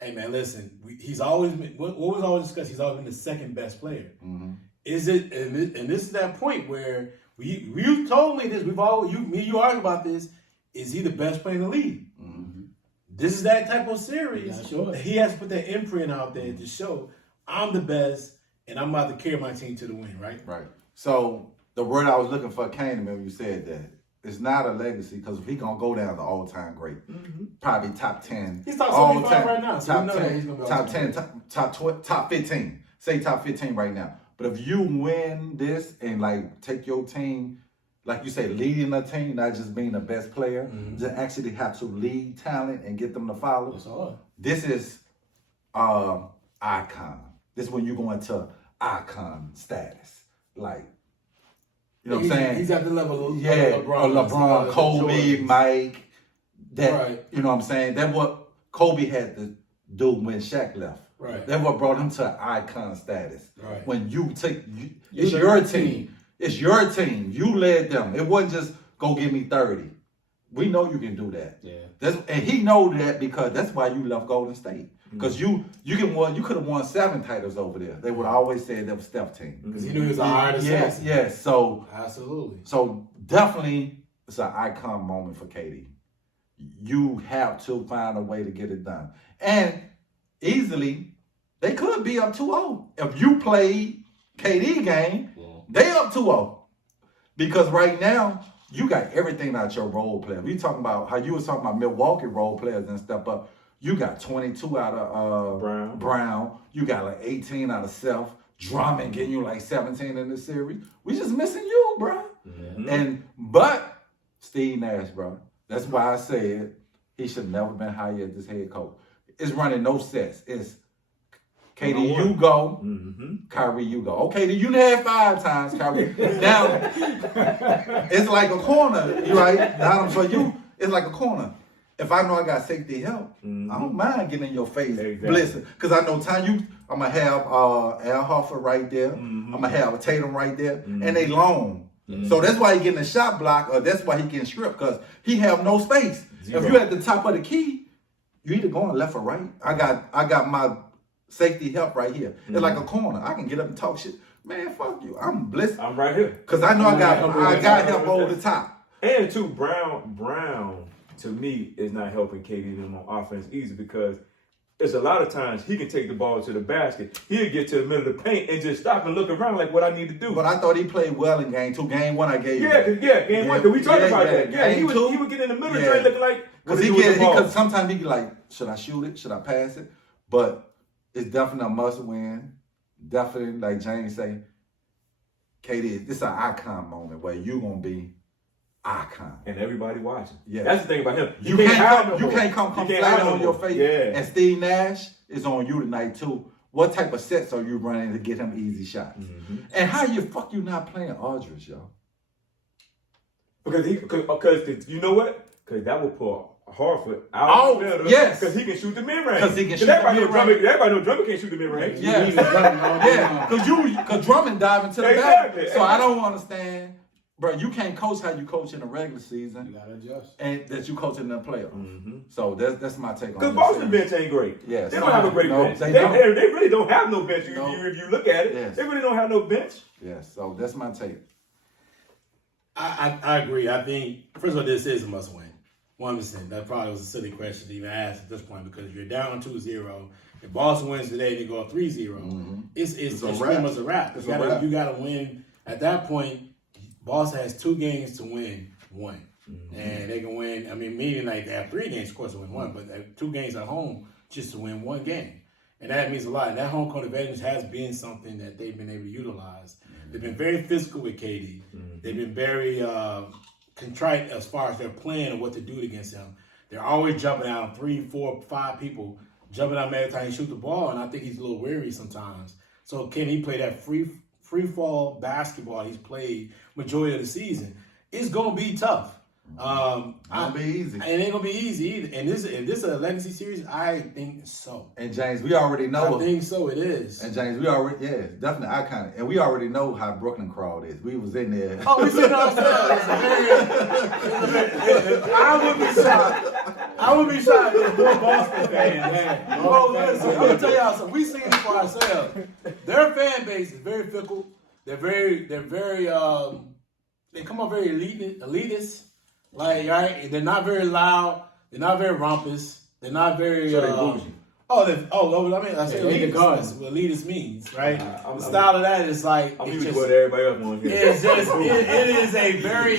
Hey man, listen. He's always been. What was always discussed? He's always been the second best player. Mm-hmm. Is it? And this is that point where you told me this. We've all you argue about this. Is he the best player in the league? Mm-hmm. This is that type of series. Yeah, sure. He has to put that imprint out there to show I'm the best and I'm about to carry my team to the win. Right. Right. So the word I was looking for came to me when you said that. It's not a legacy because he gonna go down to all-time great, probably top 10. He's top all 75 time, right now, so top we know that 10, he's gonna be top all-time 10, top 15. Say top 15 right now. But if you win this and like take your team, like you say, leading a team, not just being the best player, just actually have to lead talent and get them to follow. That's hard. This is icon. This is when you go into icon status, like. You know what I'm saying? He's at the level of LeBron, Kobe, Jordan. Mike. That Right. You know what I'm saying? That's what Kobe had to do when Shaq left. Right. That's what brought him to icon status. Right. When it's your team. It's your team. You led them. It wasn't just go give me 30. We know you can do that. Yeah. And he know that because that's why you left Golden State. Because you could have won 7 titles over there. They would always say that was Steph team. Because he knew he was a hard assassin. Yes. So Absolutely. So definitely it's an icon moment for KD. You have to find a way to get it done. And easily, they could be up 2-0. If you play KD game, they up 2-0. Because right now, you got everything out your role player. We talking about how you was talking about Milwaukee role players and step up. You got 22 out of Brown. You got like 18 out of Self. Drummond getting you like 17 in the series. We just missing you, bro. Mm-hmm. But Steve Nash, bro. That's why I said he should never been hired as this head coach. It's running no sets. It's KD, you go. Kyrie, you go. Okay, then you had 5 times, Kyrie. Now, it's like a corner, right? Now, for you, it's like a corner. If I know I got safety help, I don't mind getting in your face, blitzing. Because I know I'm going to have Al Horford right there. I'm going to have Tatum right there. And they long. So that's why he getting a shot block, or that's why he getting stripped, because he have no space. If you at the top of the key, you either going left or right. I got my safety help right here. It's like a corner. I can get up and talk shit. Man, fuck you. I'm blitzing. I'm right here. Because I know I got help over the top. And too, Brown to me is not helping KD them on offense easy because it's a lot of times he can take the ball to the basket. He'll get to the middle of the paint and just stop and look around like what I need to do. But I thought he played well in game 2. Game 1 I gave you. Game 1, because we talked about that. Yeah, he Game would 2, get in the middle and looking like because sometimes he get like, should I shoot it? Should I pass it? But it's definitely a must win. Definitely, like James say, KD, this is an icon moment where you gonna be icon. And everybody watching. Yeah. That's the thing about him. You can't come flat on your face. Yeah. And Steve Nash is on you tonight too. What type of sets are you running to get him easy shots? Mm-hmm. And how you not playing Aldridge, yo? Because you know what? Because that will pull Hartford out of the middle. Yes. Because he can shoot the mid-range. Because he can shoot the mid-range. Everybody knows Drummond can't shoot the mid-range. Yeah. Because Drummond dive into the Exactly. back. So I don't understand. Bro, you can't coach how you coach in the regular season. You gotta adjust. And that you coach in the playoffs. Mm-hmm. So that's my take on it. Because Boston bench ain't great. Yes. They don't have a great bench. They They don't. really don't have no bench. If you look at it, Yes. they really don't have no bench. Yes. So that's my take. I agree. I think, first of all, this is a must win. 100%. That probably was a silly question to even ask at this point because you're down 2-0. If Boston wins today, they go 3-0. It's pretty much a wrap. You got to win. At that point, Boston has 2 games to win 1. Mm-hmm. And they can win. I mean, meaning like they have 3 games, of course, to win 1, but they have 2 games at home just to win 1 game. And that means a lot. And that home court advantage has been something that they've been able to utilize. Mm-hmm. They've been very physical with KD. Mm-hmm. They've been very contrite as far as their plan and what to do against him. They're always jumping out 3, 4, 5 people, jumping out every time he shoot the ball, and I think he's a little weary sometimes. So can he play that free fall basketball he's played majority of the season? It's gonna be tough. Be easy. It ain't gonna be easy either. And if this is a legacy series, I think so. And James, we already know. I think so. It is. And James, we already definitely iconic. And we already know how Brooklyn crowd is. We was in there. Oh, we seen ourselves. I would be shocked if more Boston fans, man. Oh, listen, I'm gonna tell y'all something. We seen it for ourselves. Their fan base is very fickle. They're very they come up very elitist. Like, right? They're not very loud. They're not very rompous. They're not very. So they bougie. I say elitist. That's what elitist means, right? The style of that is like. I'm used to what everybody else wants to hear. It's just. It is a very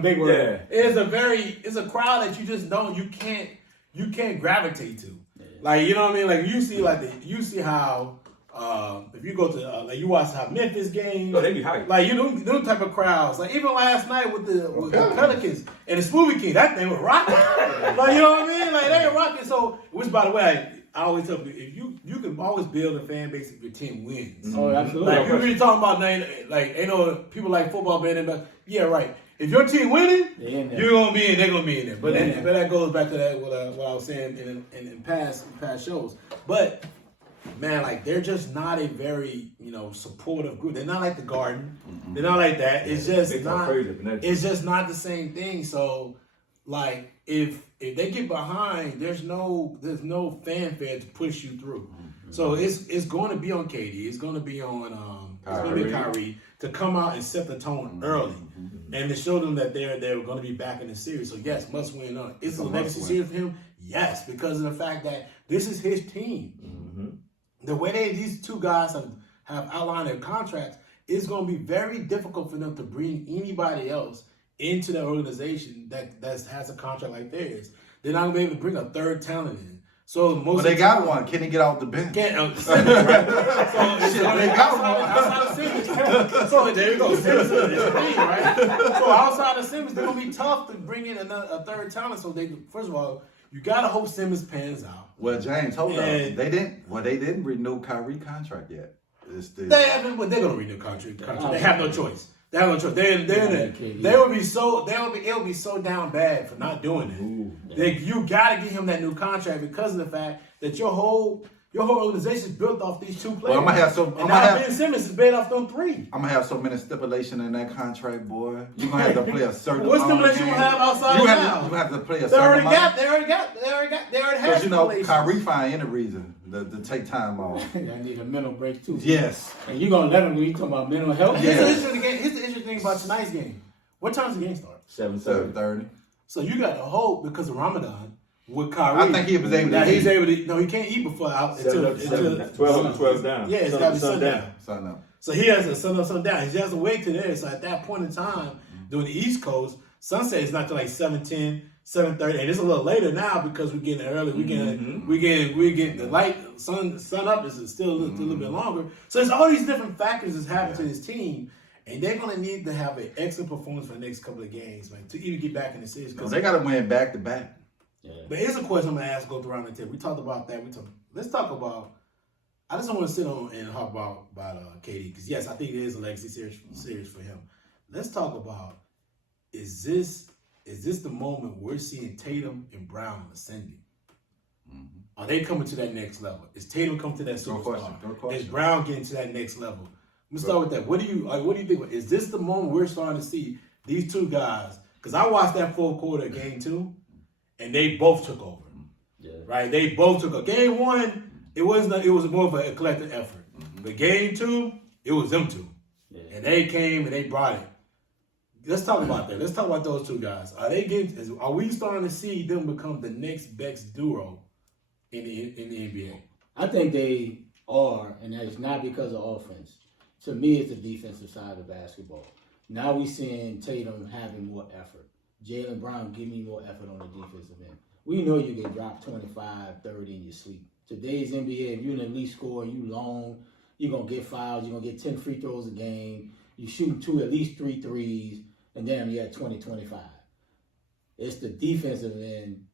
big word. Yeah. It's a crowd that you just don't. You can't gravitate to. Like, you know what I mean? Like you see how. If you go to like you watch how Memphis games, they be hype. Like them type of crowds. Like even last night with the Pelicans and the Smoothie King, that thing was rocking. Like you know what I mean? Like they were rocking. So, which by the way, I always tell people, if you can always build a fan base if your team wins. Oh, absolutely. Like we be talking about like ain't no people like football being in, but yeah, right. If your team winning, you're gonna be in. They're gonna be in there. But that goes back to that what I was saying in past shows. But man, like they're just not a very supportive group. They're not like the Garden. Mm-hmm. They're not like that. It's just not. It's just not the same thing. So, like if they get behind, there's no fanfare to push you through. Mm-hmm. So it's going to be on KD. It's going to be on Kyrie to come out and set the tone early, and to show them that they're going to be back in the series. So yes, must win on. It's a legacy series for him. Yes, because of the fact that this is his team. Mm-hmm. The way these 2 guys have outlined their contracts, it's going to be very difficult for them to bring anybody else into their organization that has a contract like theirs. They're not going to be able to bring a third talent in. So most they got one. Can he get off the bench? Simmons, right? So they got one outside of Simmons. So there you go. Simmons is the thing, right? So outside of Simmons, they're gonna be tough to bring in a third talent. So they first of all, you gotta hope Simmons pans out. Well, James, hold on. They didn't renew Kyrie contract yet. They haven't. But they're gonna renew contract. They have no choice. They have no choice. They would be so. It would be so down bad for not doing it. You got to get him that new contract because of the fact that your whole organization is built off these 2 players. Well, Ben Simmons is built off them 3. I'm gonna have so many stipulations in that contract, boy. You're gonna have to play a certain. What stipulation you have outside now? You have to play a certain. They already have. Because Kyrie find any reason to take time off. I need a mental break too. Yes. And you gonna let him when you talking about mental health? Here's the interesting thing about tonight's game. What time does the game start? 7:30. 7:30. So you got to hope because of Ramadan. with Kyrie. I think he was able to Now eat. he's able to. No, he can't eat before out until 12 down. Yeah, it's got to be sundown. Sun up. So he has a sun up, sun down. He has to wait to there. So at that point in time, during the East Coast, sunset is not till like 7:10, 7:30, and it's a little later now because we're getting early. We get the light. Sun up is still a little bit longer. So there's all these different factors that's happening to this team, and they're gonna need to have an excellent performance for the next couple of games, man, to even get back in the series. No, they got to win back to back. Yeah. But here's a question I'm gonna ask. Go around the table. We talked about that. Let's talk about. I just don't want to sit on and talk about KD because yes, I think it is a legacy series for him. Let's talk about is this the moment we're seeing Tatum and Brown ascending? Are they coming to that next level? Is Tatum coming to that superstar? No question. Is Brown getting to that next level? Let's start with that. What do you think? Is this the moment we're starting to see these two guys? Because I watched that full quarter of game 2, and they both took over. Yeah. Right? They both took over. Game 1. It was more of a collective effort. But game 2, it was them two. Yeah. And they came and they brought it. Let's talk about that. Let's talk about those two guys. Are we starting to see them become the next best duo in the NBA? I think they are, and that's not because of offense. To me, it's the defensive side of basketball. Now we're seeing Tatum having more effort. Jaylen Brown give me more effort on the defensive end. We know you can drop 25, 30 in your sleep. Today's NBA, if you're an elite scorer, you long, you're going to get fouls, you're going to get 10 free throws a game, you shoot at least 3 threes, and then you're at 20, 25. It's the defensive end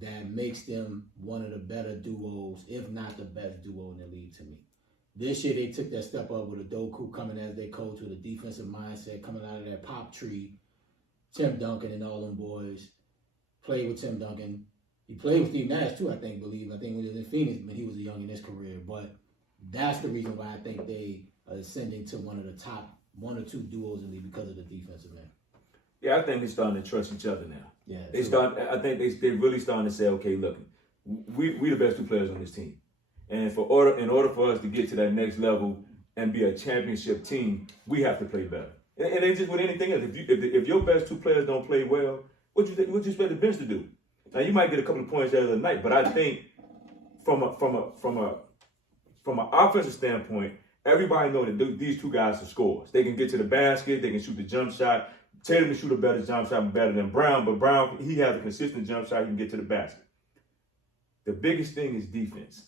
that makes them one of the better duos, if not the best duo in the league to me. This year, they took that step up with Adoku coming as their coach with a defensive mindset, coming out of that pop tree. Tim Duncan and all them boys played with Tim Duncan. He played with Steve Nash too, I think when he was in Phoenix, but he was young in his career. But that's the reason why I think they are ascending to one of the top 1 or 2 duos in the league because of the defensive end. Yeah, I think they're starting to trust each other now. Yeah, I think they really starting to say, okay, look, we the best 2 players on this team, and in order for us to get to that next level and be a championship team, we have to play better. And it's just with anything else. If your best 2 players don't play well, what you expect the bench to do? Now you might get a couple of points the other night, but I think from an offensive standpoint, everybody knows that these 2 guys are scorers. They can get to the basket, they can shoot the jump shot. Tatum can shoot a better jump shot better than Brown, but Brown, he has a consistent jump shot, he can get to the basket. The biggest thing is defense.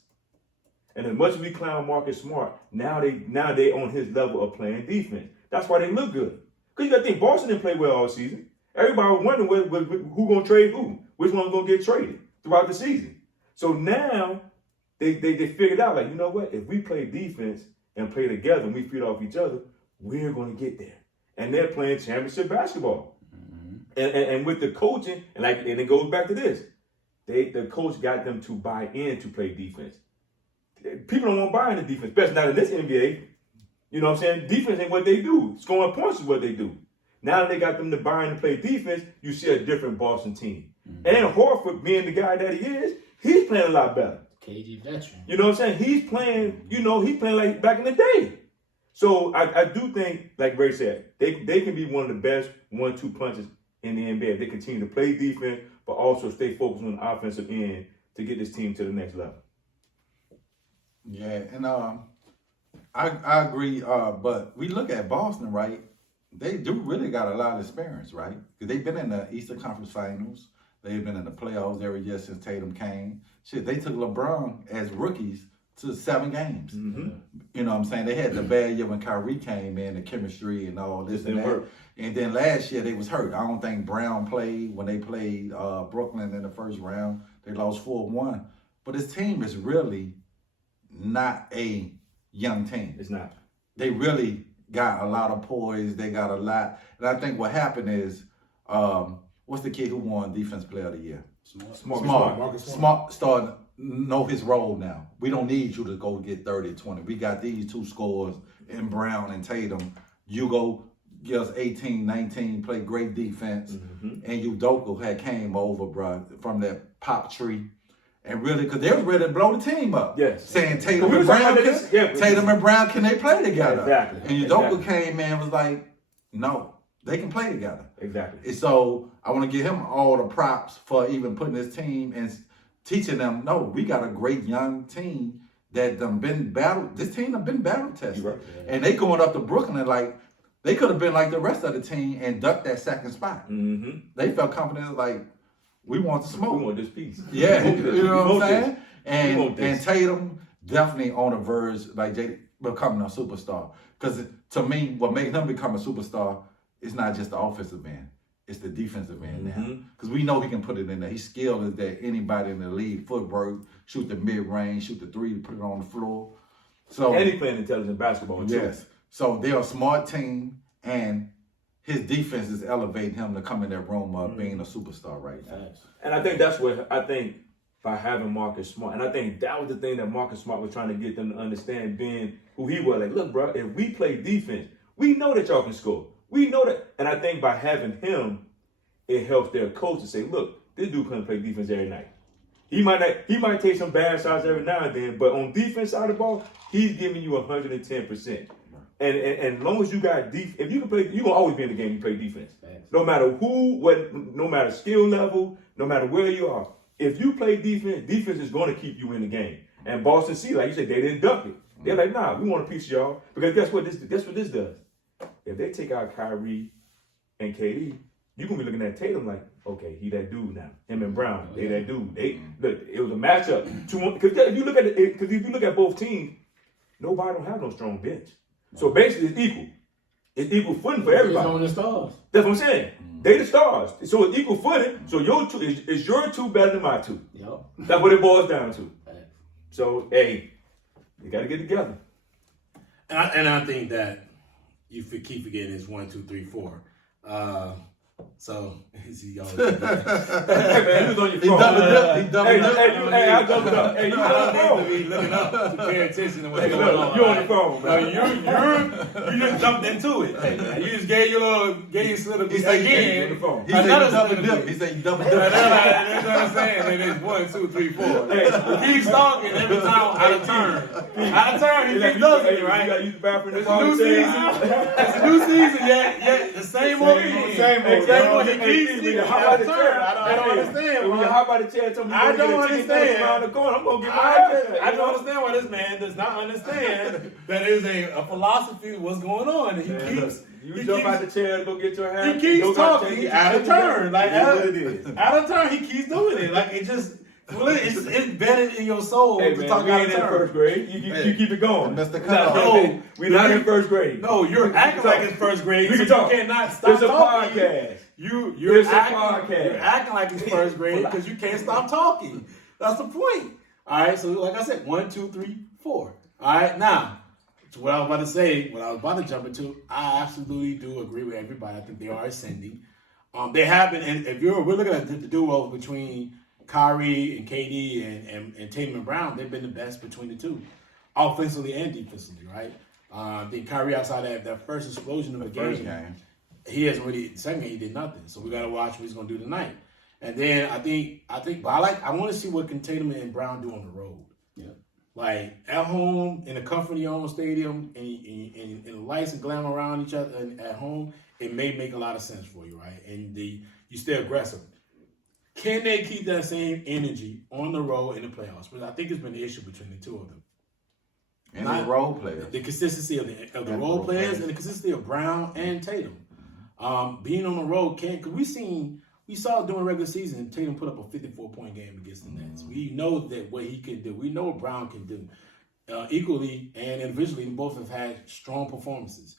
And as much as we clown Marcus Smart, now they on his level of playing defense. That's why they look good. Because you got to think, Boston didn't play well all season. Everybody was wondering who going to trade who, which one's going to get traded throughout the season. So now they figured out, like, you know what? If we play defense and play together and we feed off each other, we're going to get there. And they're playing championship basketball. And with the coaching, and it goes back to this, the coach got them to buy in to play defense. People don't want to buy into defense, especially not in this NBA. You know what I'm saying? Defense ain't what they do. Scoring points is what they do. Now that they got them to buy in to play defense, you see a different Boston team. And then Horford, being the guy that he is, he's playing a lot better. KG veteran. You know what I'm saying? He's playing like back in the day. So I do think, like Ray said, they can be one of the best 1-2 punches in the NBA if they continue to play defense, but also stay focused on the offensive end to get this team to the next level. Yeah, and I agree. But we look at Boston, right? They do really got a lot of experience, right? Because they've been in the Eastern Conference Finals. They've been in the playoffs every year since Tatum came. Shit, they took LeBron as rookies to 7 games. Mm-hmm. You know what I'm saying? They had the bad year when Kyrie came in, the chemistry and all this and that. Work. And then last year they was hurt. I don't think Brown played when they played Brooklyn in the first round. They lost 4-1. But this team is really not a young team. It's not. They really got a lot of poise. They got a lot. And I think what happened is, what's the kid who won Defense Player of the Year? Smart starting to know his role now. We don't need you to go get 30, 20. We got these 2 scores in Brown and Tatum. You go get us 18, 19, play great defense. Mm-hmm. And Udoka had came over, bro, from that pop tree. And really, because they was ready to blow the team up. Yes. Saying Tatum and Brown, can they play together? Exactly. And Udoka came in and was like, no, they can play together. Exactly. And so I want to give him all the props for even putting his team teaching them, no, we got a great young team that done been battle. This team done been battle tested, Right. and they going up to Brooklyn like they could have been like the rest of the team and ducked that second spot. Mm-hmm. They felt confident, like we want the smoke. We want this piece. Yeah, you know what I'm saying? We want And this. Tatum definitely on the verge, like Jay, becoming a superstar. Because to me, what makes him become a superstar is not just the offensive end; it's the defensive end now. Because we know he can put it in there. He's skilled as that anybody in the league, footwork, shoot the mid range, shoot the three, put it on the floor. So And he playing intelligent basketball too. yes, so they're a smart team, and his defense is elevating him to come in that room of being a superstar right now. And I think that's what I think by having Marcus Smart. And I think that was the thing that Marcus Smart was trying to get them to understand, being who he was. Like, look, bro, if we play defense, we know that y'all can score. We know that. And I think by having him, it helps their coach to say, look, this dude couldn't play defense every night. He might take some bad shots every now and then, but on defense side of the ball, he's giving you 110%. And as long as you got defense, if you can play, you're gonna always be in the game. You play defense, no matter who, what, no matter skill level, no matter where you are. If you play defense, defense is going to keep you in the game. And Boston C, like you said, they didn't duck it. They're like, nah, we want a piece of y'all, because guess what? Guess what this does? If they take out Kyrie and KD, you're gonna be looking at Tatum like, okay, he that dude now. Him and Brown, they that dude. Look, it was a matchup. Because if you look at both teams, nobody don't have no strong bench. So basically, it's equal. It's equal footing for everybody. It's on the stars. That's what I'm saying. They the stars. So it's equal footing. So your two is your two better than my two. Yep. That's what it boils down to. So hey, you got to get together. And I think that you keep forgetting it's 1, 2, 3, 4. So is he always Hey man, you was on your He phone. doubled up. He doubled up. Hey, I doubled up. Hey, you I on don't the need phone. to be looking up to pay attention to what's Hey, going look, on. you on the phone, No, man. you just jumped into it. Hey, man, you just gave your slip He said again. on the phone. He said Another you double slip. dip. He said you double That's dip. what I'm saying. It is 1, 2, 3, 4. He keeps talking every time out of turn. Out of turn, he keeps doing it, You right? got to use the bathroom. It's a new season. It's a new season. Yet the same old thing. Same old. He keeps How about the turn. chair? I don't understand. When you hop out the chair, tell me I don't understand. around the corner. I'm gonna get my I don't understand why this man does not understand that is a philosophy of what's going on. And he keeps You jump out the chair, go get your hat. he keeps Go got talking change, out of turn. Like That's what it is. out of turn, he keeps doing it. Like it just it's embedded in your soul Hey to man, talk we out ain't of in turn. first grade. You keep it going. Mr. No, Cutoff. we're not in first grade. No, you're acting like it's first grade. We So can you talk. cannot stop It's a talking. podcast. You're It's a acting, podcast. You're acting like it's first grade because you can't stop talking. That's the point. All right. So like I said, 1, 2, 3, 4. All right. Now, to what I was about to say, what I was about to jump into, I absolutely do agree with everybody. I think they are ascending. They have been, and if we're looking at the duo between Kyrie and KD and Tatum and Brown, they've been the best between the two, offensively and defensively, right? I think Kyrie, outside that first explosion of a game, he hasn't really. The second game, he did nothing. So we got to watch what he's going to do tonight. And then I think, but I want to see what can Tatum and Brown do on the road. Yeah. Like at home, in the comfort of your own stadium, and the lights and glamour around each other, and at home, it may make a lot of sense for you, right? And you stay aggressive. Can they keep that same energy on the road in the playoffs? But I think there's been an issue between the two of them. And the role players. The consistency of the role players and the consistency of Brown and Tatum. Being on the road because we saw during regular season Tatum put up a 54-point game against the Nets. We know that what he can do. We know what Brown can do. Equally and individually, both have had strong performances.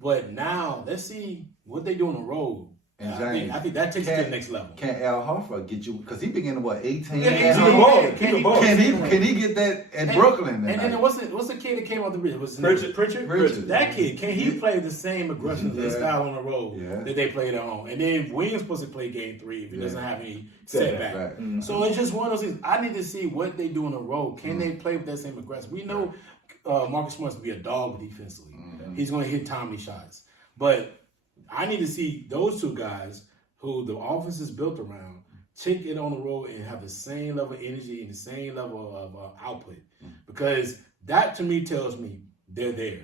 But now let's see what they do on the road. And I think that takes it to the next level. Can Al Horford get you? Because he began at 18. Yeah, Can he get that at Brooklyn? And then what's the kid that came off the bridge? Was Pritchard. That kid, can he play the same aggressive style on the road that they played at home? And then Williams supposed to play game 3 if he doesn't have any setback. Right. Mm-hmm. So it's just one of those things. I need to see what they do on the road. Can they play with that same aggressive? We know Marcus Smart to be a dog defensively. He's going to hit timely shots. But I need to see those two guys who the offense is built around take it on the road and have the same level of energy and the same level of output. Because that to me tells me they're there,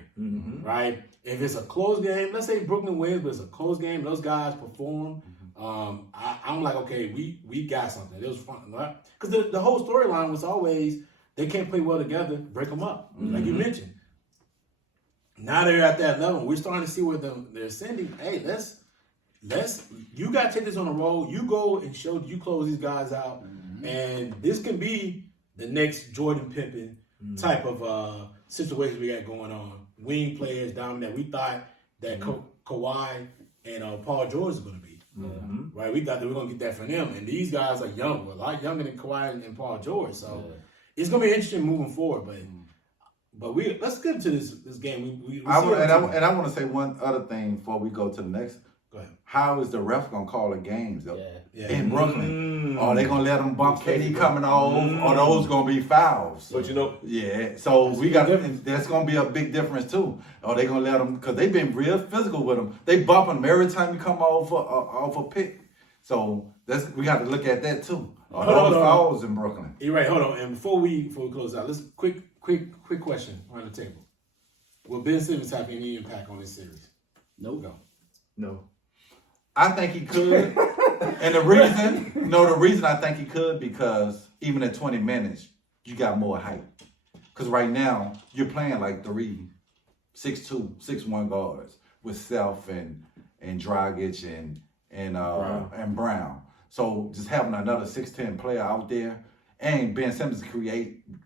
right? If it's a close game, let's say Brooklyn wins, but it's a close game, those guys perform. I'm I'm like, okay, we got something. It was fun, right? Because the whole storyline was always they can't play well together, break them up, like you mentioned. Now they're at that level. We're starting to see where they're ascending. Hey, let's you got to take this on the road. You go and show you close these guys out, and this can be the next Jordan Pippen type of situation we got going on. Wing players dominant. We thought that Kawhi and Paul George was going to be. Right? We thought that we were going to get that from them. And these guys are young, a lot younger than Kawhi and Paul George. So it's going to be interesting moving forward. But let's get into this game. I want to say one other thing before we go to the next. Go ahead. How is the ref going to call the games Yeah. in Brooklyn? Are they going to let them bump KD coming off? Or those going to be fouls? But you know, Yeah, so that's going to be a big difference too. Are they going to let them, because they've been real physical with them. They bumping them every time you come off a pick. So we got to look at that too. Are those fouls in Brooklyn? You're right. Hold on. And before we close out, let's quick question around the table. Will Ben Simmons have any impact on this series? Nope. no. I think he could. And the reason I think he could, because even at 20 minutes, you got more height. Because right now, you're playing like 3 6'2", 6'1" guards with Self and Dragic and Brown. So just having another 6'10" player out there, and Ben Simmons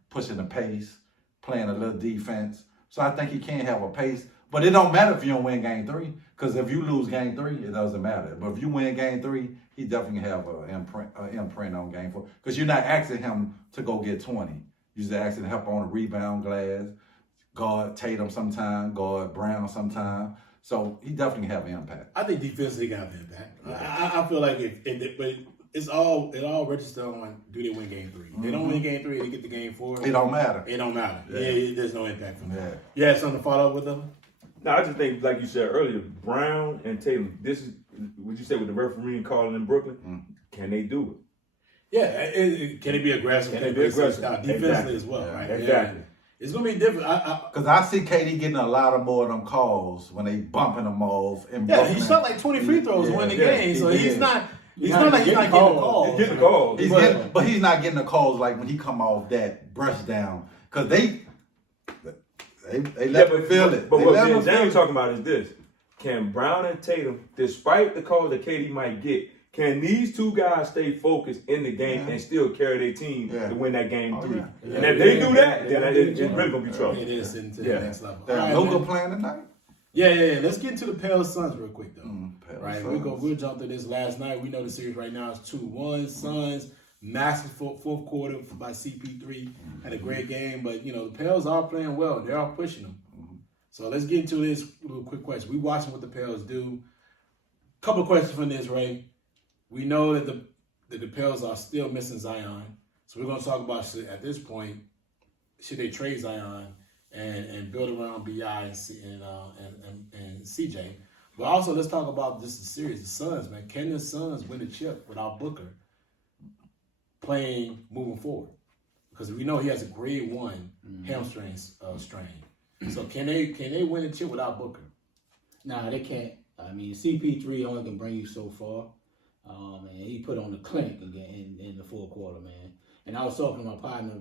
pushing the pace, playing a little defense. So I think he can have a pace. But it don't matter if you don't win game 3, because if you lose game 3, it doesn't matter. But if you win game 3, he definitely have an imprint on game 4. Because you're not asking him to go get 20. You're just asking to help on the rebound glass, guard Tatum sometime, guard Brown sometime. So he definitely have an impact. I think defensively got an impact. I feel like but it all registers on, do they win game 3? If they don't win game 3, they get to game 4. It don't matter. It don't matter. Yeah, there's no impact from that. Yeah. You had something to follow up with them? No, I just think, like you said earlier, Brown and Tatum, this is what you said with the referee calling in Brooklyn. Can they do it? Yeah. Can it be aggressive? Can it be aggressive? Defensively Exactly. as well, right? Exactly. Yeah. It's going to be different. Because I see KD getting a lot of more of them calls when they bumping them off. In Yeah, Brooklyn. he shot like 20 free throws to win the game, so he's not like he's not getting the call. He's getting the call. But he's not getting the calls like when he come off that brush down. Because they let him feel it. But They what let him James feel it. talking about is this. Can Brown and Tatum, despite the calls that KD might get, can these two guys stay focused in the game and still carry their team to win that game 3? yeah. And if they do that, then it's really going to be trouble. It is into the next level. They're All right, Luka man. playing tonight. Yeah. Let's get into the Pels Suns real quick, though. Pels Right, Suns. we'll jump to this last night. We know the series right now is 2-1. Suns, massive fourth quarter by CP3. Had a great game, but, the Pels are playing well. They are pushing them. So let's get into this little quick question. We watching what the Pels do. Couple of questions from this, Ray. We know that the Pels are still missing Zion. So we're going to talk about, at this point, should they trade Zion and build around BI and CJ. But also, let's talk about this series, the Suns, man. Can the Suns win the chip without Booker playing moving forward? Because we know he has a grade 1 hamstring strain. So can they win the chip without Booker? Nah, they can't. I mean, CP3 only can bring you so far. And he put on the clinic again in the fourth quarter, man. And I was talking to my partner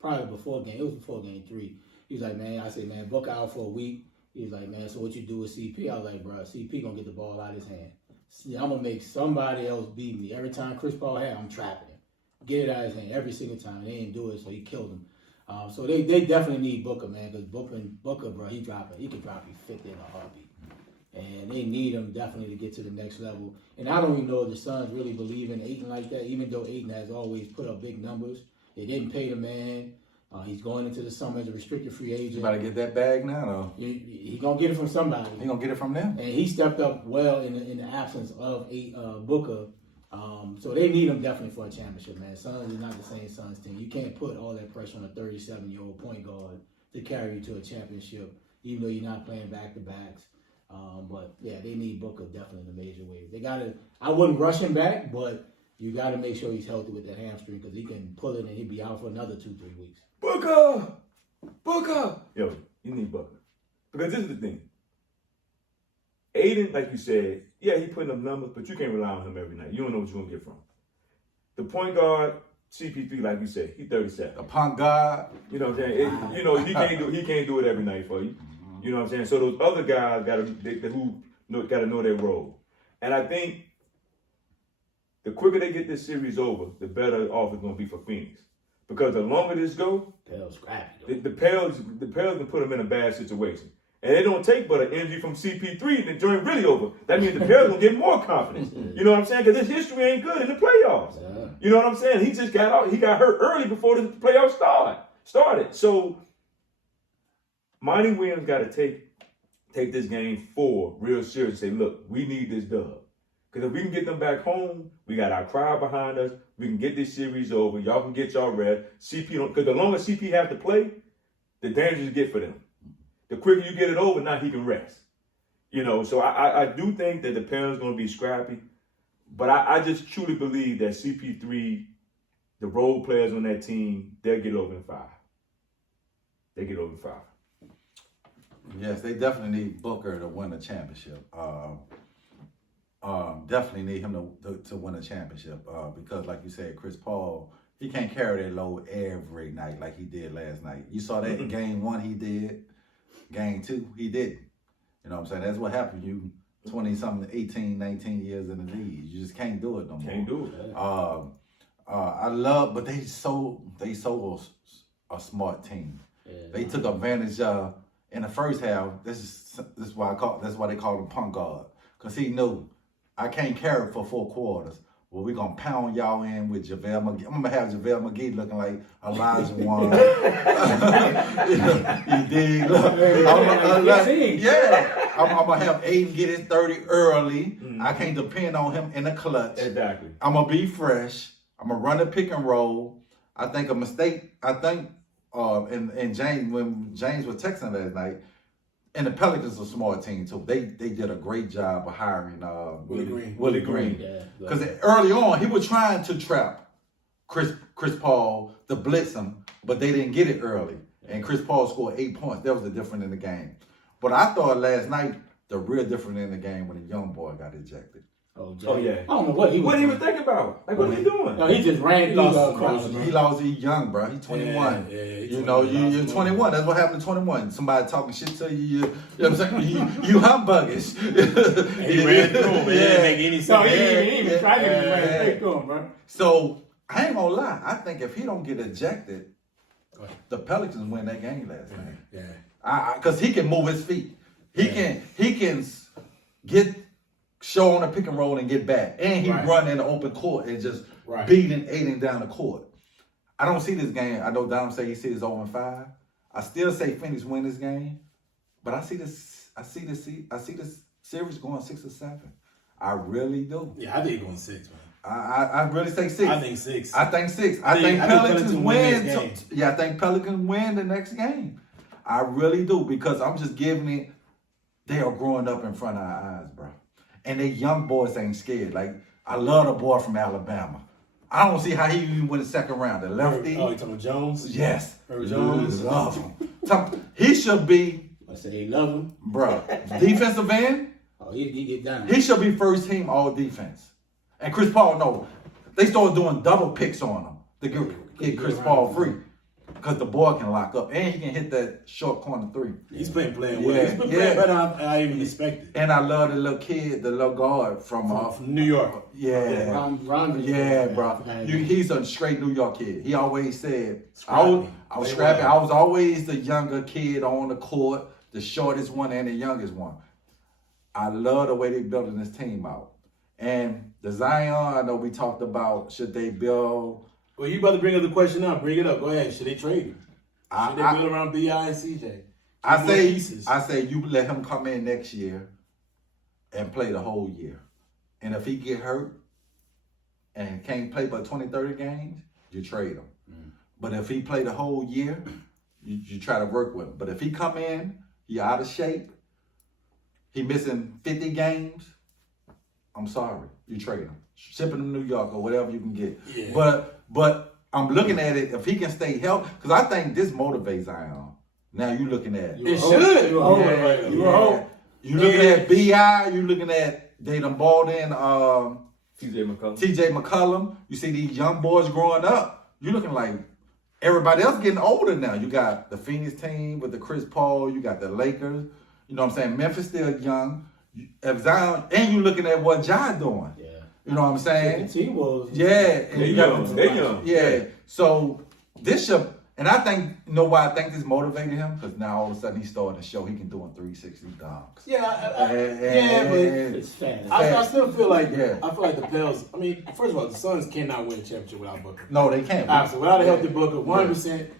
probably before game. It was before game 3. He was like, man, I said, man, Booker out for a week. He was like, man, so what you do with CP? I was like, bro, CP gonna get the ball out of his hand. See, I'm gonna make somebody else beat me. Every time Chris Paul had, I'm trapping him. Get it out of his hand every single time. They didn't do it, so he killed him. So they definitely need Booker, man, because Booker, bro, he can drop you 50 in a heartbeat. And they need him definitely to get to the next level. And I don't even know if the Suns really believe in Ayton like that, even though Ayton has always put up big numbers. They didn't pay the man. He's going into the summer as a restricted free agent. You better get that bag now, though. He gonna get it from somebody. He gonna get it from them. And he stepped up well in the absence of Booker. So they need him definitely for a championship, man. Suns is not the same Suns team. You can't put all that pressure on a 37-year-old point guard to carry you to a championship, even though you're not playing back-to-backs. But yeah, they need Booker definitely in a major way. I wouldn't rush him back, but you got to make sure he's healthy with that hamstring because he can pull it and he'll be out for another 2-3 weeks. Booker! Yo, you need Booker. Because this is the thing. Aiden, like you said, Yeah, he putting up numbers, but you can't rely on him every night. You don't know what you're gonna get from him. The point guard, CP3, like you said, he's 37. The punk guard. You know what I'm saying? You know, he can't do it every night for you. You know what I'm saying? So those other guys gotta know their role. And I think the quicker they get this series over, the better off it's gonna be for Phoenix. Because the longer this goes, Pels scrappy. the Pels can put them in a bad situation. And it don't take but an injury from CP3 to join really over. That means the Pels gonna get more confidence. You know what I'm saying? Because his history ain't good in the playoffs. Yeah. You know what I'm saying? He just got out. He got hurt early before the playoffs started. So Monty Williams got to take this game 4 real serious. And say, look, we need this dub. Because if we can get them back home, we got our crowd behind us. We can get this series over. Y'all can get y'all rest. Because the longer CP have to play, the danger you get for them. The quicker you get it over, now he can rest. You know, so I do think that the Pels going to be scrappy. But I just truly believe that CP3, the role players on that team, they'll get over in 5. They get over in 5. Yes, they definitely need Booker to win a championship. Definitely need him to win a championship because, like you said, Chris Paul, he can't carry that load every night like he did last night. You saw that in Game 1 he did. Game 2, he didn't. You know what I'm saying? That's what happened. You 20-something, 18, 19 years in the league. You just can't do it no more. Can't do it. I love, but they so a smart team. Yeah. They took advantage in the first half. This is why they call him punk guard, because he knew I can't carry it for 4 quarters. Well, we're going to pound y'all in with JaVale McGee. I'm going to have JaVale McGee looking like Elijah Wan. You dig? Look, I'm going to have Aiden get his 30 early. Mm-hmm. I can't depend on him in the clutch. Exactly. I'm going to be fresh. I'm going to run the pick and roll. I think a mistake, and James, when James was texting last night, and the Pelicans are a smart team too. They did a great job of hiring Willie Green. Because early on he was trying to trap Chris Paul to blitz him, but they didn't get it early. And Chris Paul scored 8 points. That was the difference in the game. But I thought last night the real difference in the game when the young boy got ejected. Oh yeah. I don't know what he was thinking about. Like, what was he doing? No, he just ran. He lost. He's young, bro. He's 21. You know, you're 21. That's what happened to 21. Somebody talking shit to you. You know what I'm saying? You humbuggish. He ran through him. It didn't make any sense. No, he didn't even try to ran straight through him, bro. So I ain't gonna lie. I think if he don't get ejected, the Pelicans win that game last night. Yeah. Because he can move his feet. He can get. Show on a pick and roll and get back. And he run in the open court and just beating Aiden down the court. I don't see this game. I know Dom say he sees 0-5. I still say Phoenix win this game. But I see this series going 6 or 7. I really do. Yeah, I think he's going 6, man. I really say 6. I think 6. I think Pelicans win. I think Pelicans win the next game. I really do, because I'm just giving it. They are growing up in front of our eyes, bro. And they young boys ain't scared. Like, I love the boy from Alabama. I don't see how he even went the second round. The lefty. Oh, you talking about Jones? Yes. Jones. Love him. He should be. I said they love him. Bro, defensive end. Oh, he get down. He should be first team all defense. And Chris Paul, no. They started doing double picks on him to get Chris Paul free. Because the boy can lock up. And he can hit that short corner 3. He's playing well. He's been playing better than I even expected. And I love the little kid, the little guard from New York. Yeah. Ron, yeah, bro. He's a straight New York kid. He always said, I was scrappy. I was always the younger kid on the court, the shortest one and the youngest one. I love the way they building this team out. And the Zion, I know we talked about, should they build... Well, you about to bring up the question now. Bring it up. Go ahead. Should they trade him? Should they build around B.I. and CJ? I say you let him come in next year and play the whole year. And if he get hurt and can't play but 20, 30 games, you trade him. But if he play the whole year, you try to work with him. But if he come in, he out of shape, he missing 50 games, I'm sorry, you trade him. Ship him to New York or whatever you can get. Yeah. But I'm looking at it, if he can stay healthy, because I think this motivates Zion. Now you looking at it should. You looking at B.I., you looking at They done bought in TJ McCollum. You see these young boys growing up. You looking like everybody else getting older now. You got the Phoenix team with the Chris Paul. You got the Lakers. You know what I'm saying? Memphis still young. If Zion, and you looking at what Ja doing. Yeah. You know what I'm saying? The T-Wolves. Yeah. And you got They young. Yeah. So this should, and I think, you know why I think this motivated him? Because now all of a sudden he's starting to show he can do in 360 dunks. Yeah, but It's fast. I still feel like Yeah. I feel like the Pels. I mean, first of all, the Suns cannot win a championship without Booker. No, they can't. Absolutely, without a healthy Booker, 100%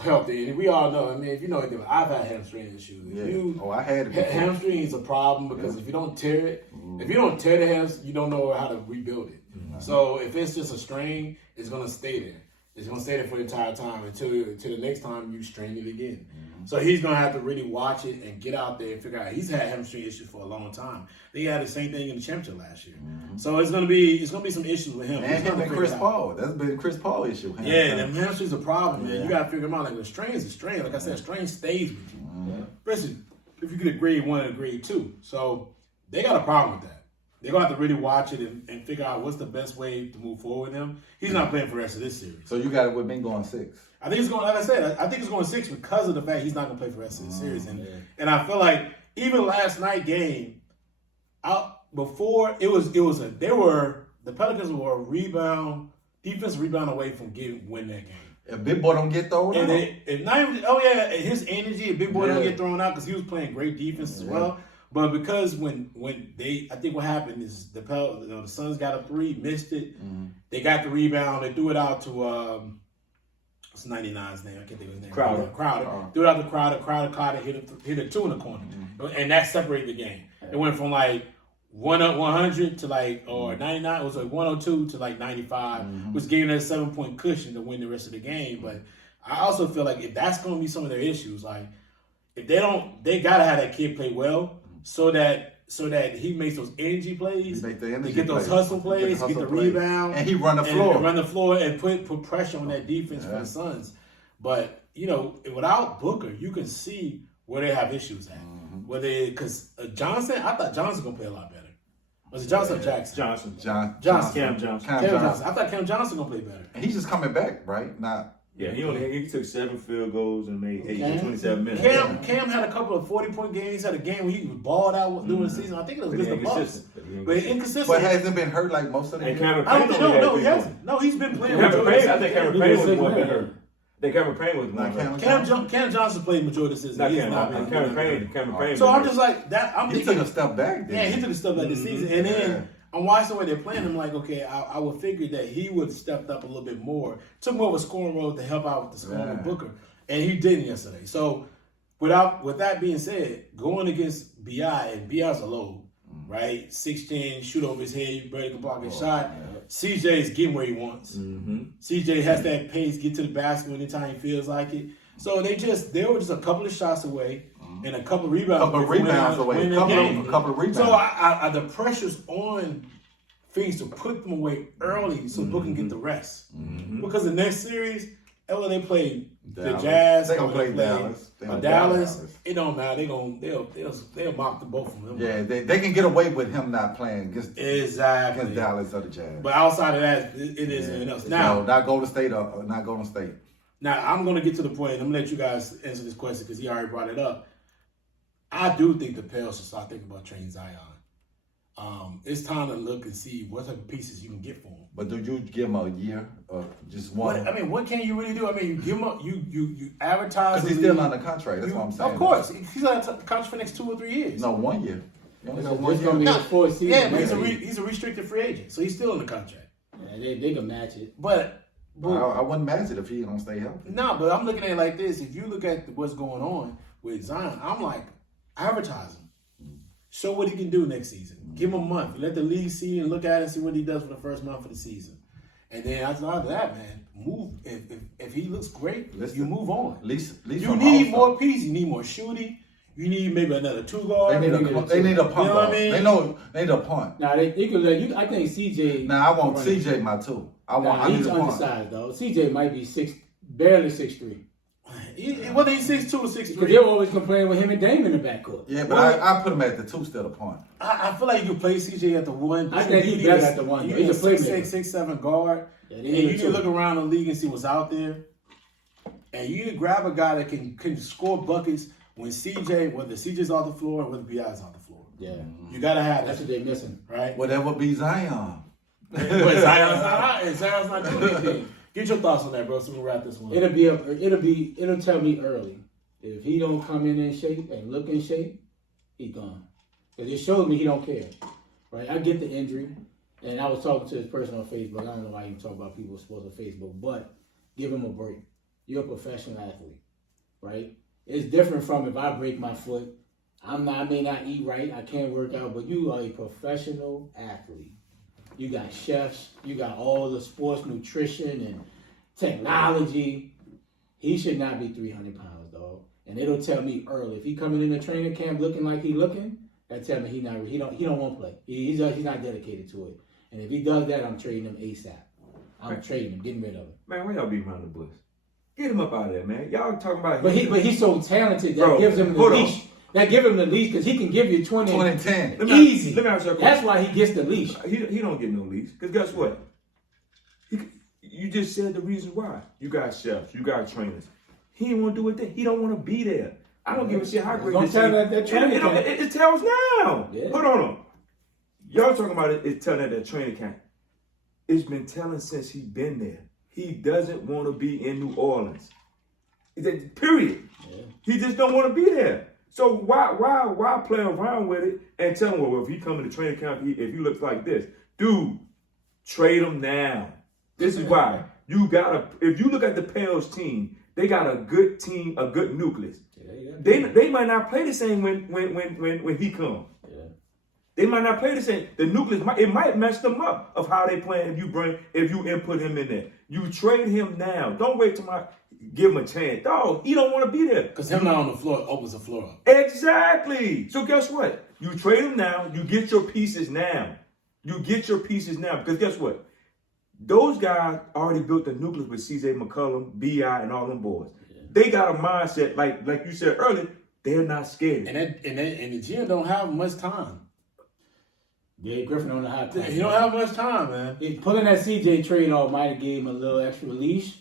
healthy, and we all know. I mean, if you know anything, I've had hamstring issues. If Yeah. you, I had it before. hamstring is a problem because if you don't tear it, if you don't tear the hamstring, you don't know how to rebuild it. So if it's just a strain, it's gonna stay there. It's gonna stay there for the entire time until the next time you strain it again. So he's gonna have to really watch it and get out there and figure out. He's had hamstring issues for a long time. He had the same thing in the championship last year. So it's gonna be some issues with him. And He's him gonna and figure Chris it out. Paul. That's been Chris Paul issue. Yeah, the hamstring's a problem, man. Yeah. You gotta figure them out. Like the strain is a strain. Like I said, strain stays with you. Especially if you get a grade 1 and a grade 2. So they got a problem with that. They're gonna have to really watch it and figure out what's the best way to move forward with him. He's not playing for the rest of this series. So you got it with me going 6. I think it's going, like I said, I think it's going 6 because of the fact he's not going to play for the rest of the series. And I feel like even last night game, before the Pelicans were a defensive rebound away from win that game. If Big Boy don't get thrown out. His energy, if Big Boy don't get thrown out because he was playing great defense as well. But because when I think what happened is the Suns got a 3, missed it. They got the rebound, they threw it out to what's 99's name? I can't think of his name. Crowder. Threw it out to Crowder. Crowder caught it, hit a 2 in the corner, and that separated the game. It went from like 100 to like or 99. It was like 102 to like 95, which gave them that 7-point cushion to win the rest of the game. But I also feel like if that's going to be some of their issues, like if they gotta have that kid play well. So that he makes those energy plays, He get those hustle plays, get the rebound, and he run the floor, and put pressure on that defense for the Suns. But without Booker, you can see where they have issues at. Because Johnson, I thought Johnson gonna play a lot better. Was it Johnson or Jackson? Johnson. Johnson. Cam Johnson. Cam Johnson. I thought Cam Johnson gonna play better. And he's just coming back, right? Yeah, he took 7 field goals and made 8 Cam? 27 minutes. Cam had a couple of 40-point games. He had a game where he was balled out during the season. I think it was against the Bucks. But inconsistent. But hasn't been hurt like most of them. And Cameron I Payne don't only had know. He 3 hasn't. No, he's been playing. Cameron Payne, I think Cameron Payne was He more was than hurt. I think Cameron Payne was more than hurt. Cam Johnson played majority of the season. Not Cameron Payne. So I'm just like that. I'm He thinking. took a step back. Yeah, he took a step back this season, and then I'm watching the way they're playing. I'm like, okay, I would figure that he would have stepped up a little bit more, took more of a scoring role to help out with the scoring with Booker, and he didn't yesterday. So, with that being said, going against BI, and BI's a low, right? 6'10", shoot over his head, you barely can block his shot. CJ is getting where he wants. CJ has that pace, get to the basket anytime he feels like it. So they were just a couple of shots away and a couple of rebounds away. A couple of rebounds. So the pressure's on Phoenix to put them away early so Booker can get the rest. Because the next series, whether they play the Jazz, they're gonna play Dallas. Dallas. It don't matter. They'll mock the both of them. Yeah, they can get away with him not playing against Dallas or the Jazz. But outside of that, it is anything else. Now, not Golden State or not Golden State. Now I'm going to get to the point. I'm going to let you guys answer this question because he already brought it up. I do think the Pels should start thinking about trading Zion. It's time to look and see what type of pieces you can get for him. But do you give him a year or just one? What can you really do? I mean, you give him you advertise. Because he's still under contract. That's what I'm saying. Of course, he's on a contract for the next 2 or 3 years. No, 1 year. You only got 1 It's year. gonna be a 4 season. Yeah, but he's a restricted free agent, so he's still in the contract. Yeah, they can match it. But I wouldn't match it if he don't stay healthy. no, but I'm looking at it like this. If you look at what's going on with Zion, I'm like, advertise him. Show what he can do next season. Give him a month. Let the league see and look at it and see what he does for the first month of the season. And then after that, man, move. If he looks great, you move on. At least you need more pieces. You need more shooting. You need maybe another 2 guard. They need a punt. You know what I mean? They need a punt. Now they could let you. I think CJ. Now I want CJ my 2. I need he's a punt. undersized though. CJ might be barely 6'3". Whether he's 6'2" or Because 6'3". they're always complaining with him and Dame in the backcourt. Yeah, but I put him at the 2 still a point. I feel like you can play CJ at the 1. I think he's better at the 1. You He's a need a playmaker. 6'6", 6'7" guard. Yeah, And you need to look around the league and see what's out there. And you need to grab a guy that can score buckets when whether CJ's off the floor or whether BI's off the floor. Yeah. You gotta have That's that, what they're missing. right? Whatever be Zion. But Zion's not out, and Zion's not doing anything. Get your thoughts on that, bro. So we'll wrap this one. It'll tell me early. If he don't come in shape and look in shape, he's gone. Because it shows me he don't care. Right? I get the injury. And I was talking to this person on Facebook. I don't know why you talk about people's sports on Facebook, but give him a break. You're a professional athlete, right? It's different from if I break my foot. I may not eat right. I can't work out, but you are a professional athlete. You got chefs. You got all the sports nutrition and technology. He should not be 300 pounds, dog. And it'll tell me early. If he coming in the training camp looking like he looking, that tell me he don't want to play. He's not dedicated to it. And if he does that, I'm trading him ASAP. I'm trading him, getting rid of him. Man, why y'all beat around the bush? Get him up out of there, man. Y'all talking about But he's so talented that Bro, gives him the hold on. leash. That give him the leash because he can give you 20 and 10. easy. Let me ask you a question. That's why he gets the leash. He don't get no leash. Because guess what? You just said the reason why. You got chefs. You got trainers. He ain't want to do it then. He don't want to be there. I don't give a shit how great Don't this tell is. that training camp. It tells now. Yeah. Hold on. Y'all talking about it's telling that training camp. It's been telling since he been there. He doesn't want to be in New Orleans. Period. Yeah. He just don't want to be there. So why play around with it and tell him, well, if he come in the training camp, if he looks like this, dude, trade him now. This is why you gotta. If you look at the Pels team, they got a good team, a good nucleus. Yeah. They might not play the same when he comes. Yeah. They might not play the same. The nucleus might mess them up of how they play if you input him in there. You trade him now. Don't wait till give him a chance. Dog, he don't want to be there. Because him not on the floor opens the floor up. Exactly. So guess what? You trade him now. You get your pieces now. Because guess what? Those guys already built the nucleus with CJ McCollum, BI, and all them boys. Yeah. They got a mindset, like you said earlier, they're not scared. And the GM don't have much time. Yeah, Griffin on the hot time. He don't have much time, man. Pulling that CJ trade off might have gave him a little extra leash,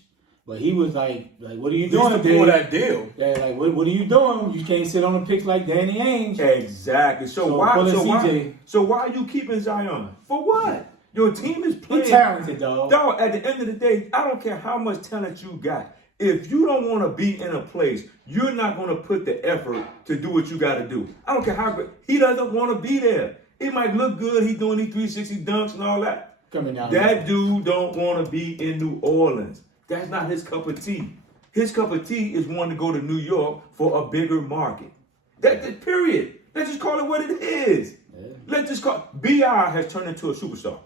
but he was like, what are you doing today? For that deal. Yeah, like what are you doing? You can't sit on the picks like Danny Ainge. Exactly. So why are you keeping Zion? For what? Your team is playing. He's talented, dog. Dog, at the end of the day, I don't care how much talent you got. If you don't want to be in a place, you're not going to put the effort to do what you got to do. I don't care how good. He doesn't want to be there. It might look good. He's doing these 360 dunks and all that. Coming down. That dude don't want to be in New Orleans. That's not his cup of tea. His cup of tea is wanting to go to New York for a bigger market. That period. Let's just call it what it is. Yeah. Let's just call B.I. has turned into a superstar.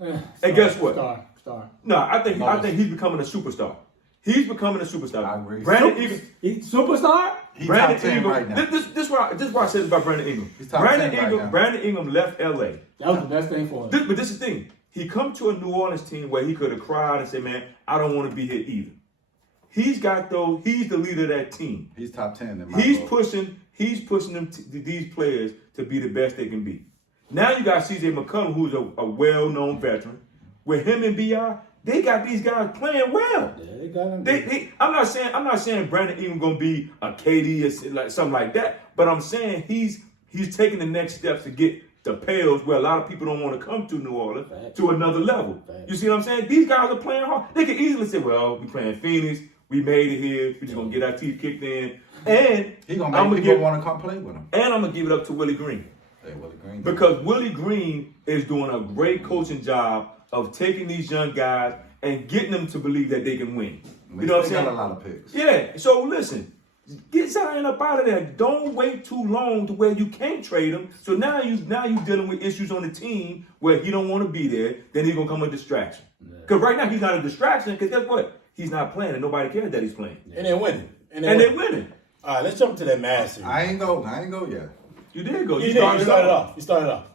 And guess what? Star. No, I think he's becoming a superstar. He's becoming a superstar. I agree. Brandon Ingram, superstar. He's Brandon top 10 Ingram. right now. This why I said about Brandon Ingram. He's top 10 right now. Brandon Ingram left L.A. That was the best thing for him. But this is the thing. He come to a New Orleans team where he could have cried and said, "Man, I don't want to be here either." He's the leader of that team. He's top 10 in my He's book. pushing them these players to be the best they can be. Now you got CJ McCollum, who's a well-known veteran. With him and BI, they got these guys playing well. Yeah, they got him. I'm not saying Brandon Ingram gonna be a KD or like something like that, but I'm saying he's taking the next steps to get the Pels, where a lot of people don't want to come to New Orleans, to another level. You see what I'm saying? These guys are playing hard. They can easily say, "Well, we playing Phoenix. We made it here. We're just gonna get our teeth kicked in." And He's gonna make people want to come play with him. And I'm gonna give it up to Willie Green. Hey, Willie Green. Because Willie Green is doing a great coaching job of taking these young guys and getting them to believe that they can win. You know what I'm saying? Got a lot of picks. Yeah. So listen, get Zion up out of there. Don't wait too long to where you can't trade him. So now you dealing with issues on the team where he don't want to be there. Then he's gonna come a distraction. Because right now he's not a distraction. Because guess what? He's not playing, and nobody cares that he's playing. And they're winning. They're winning. All right, let's jump to that Mavs series. I ain't go yet. You did go. You started off.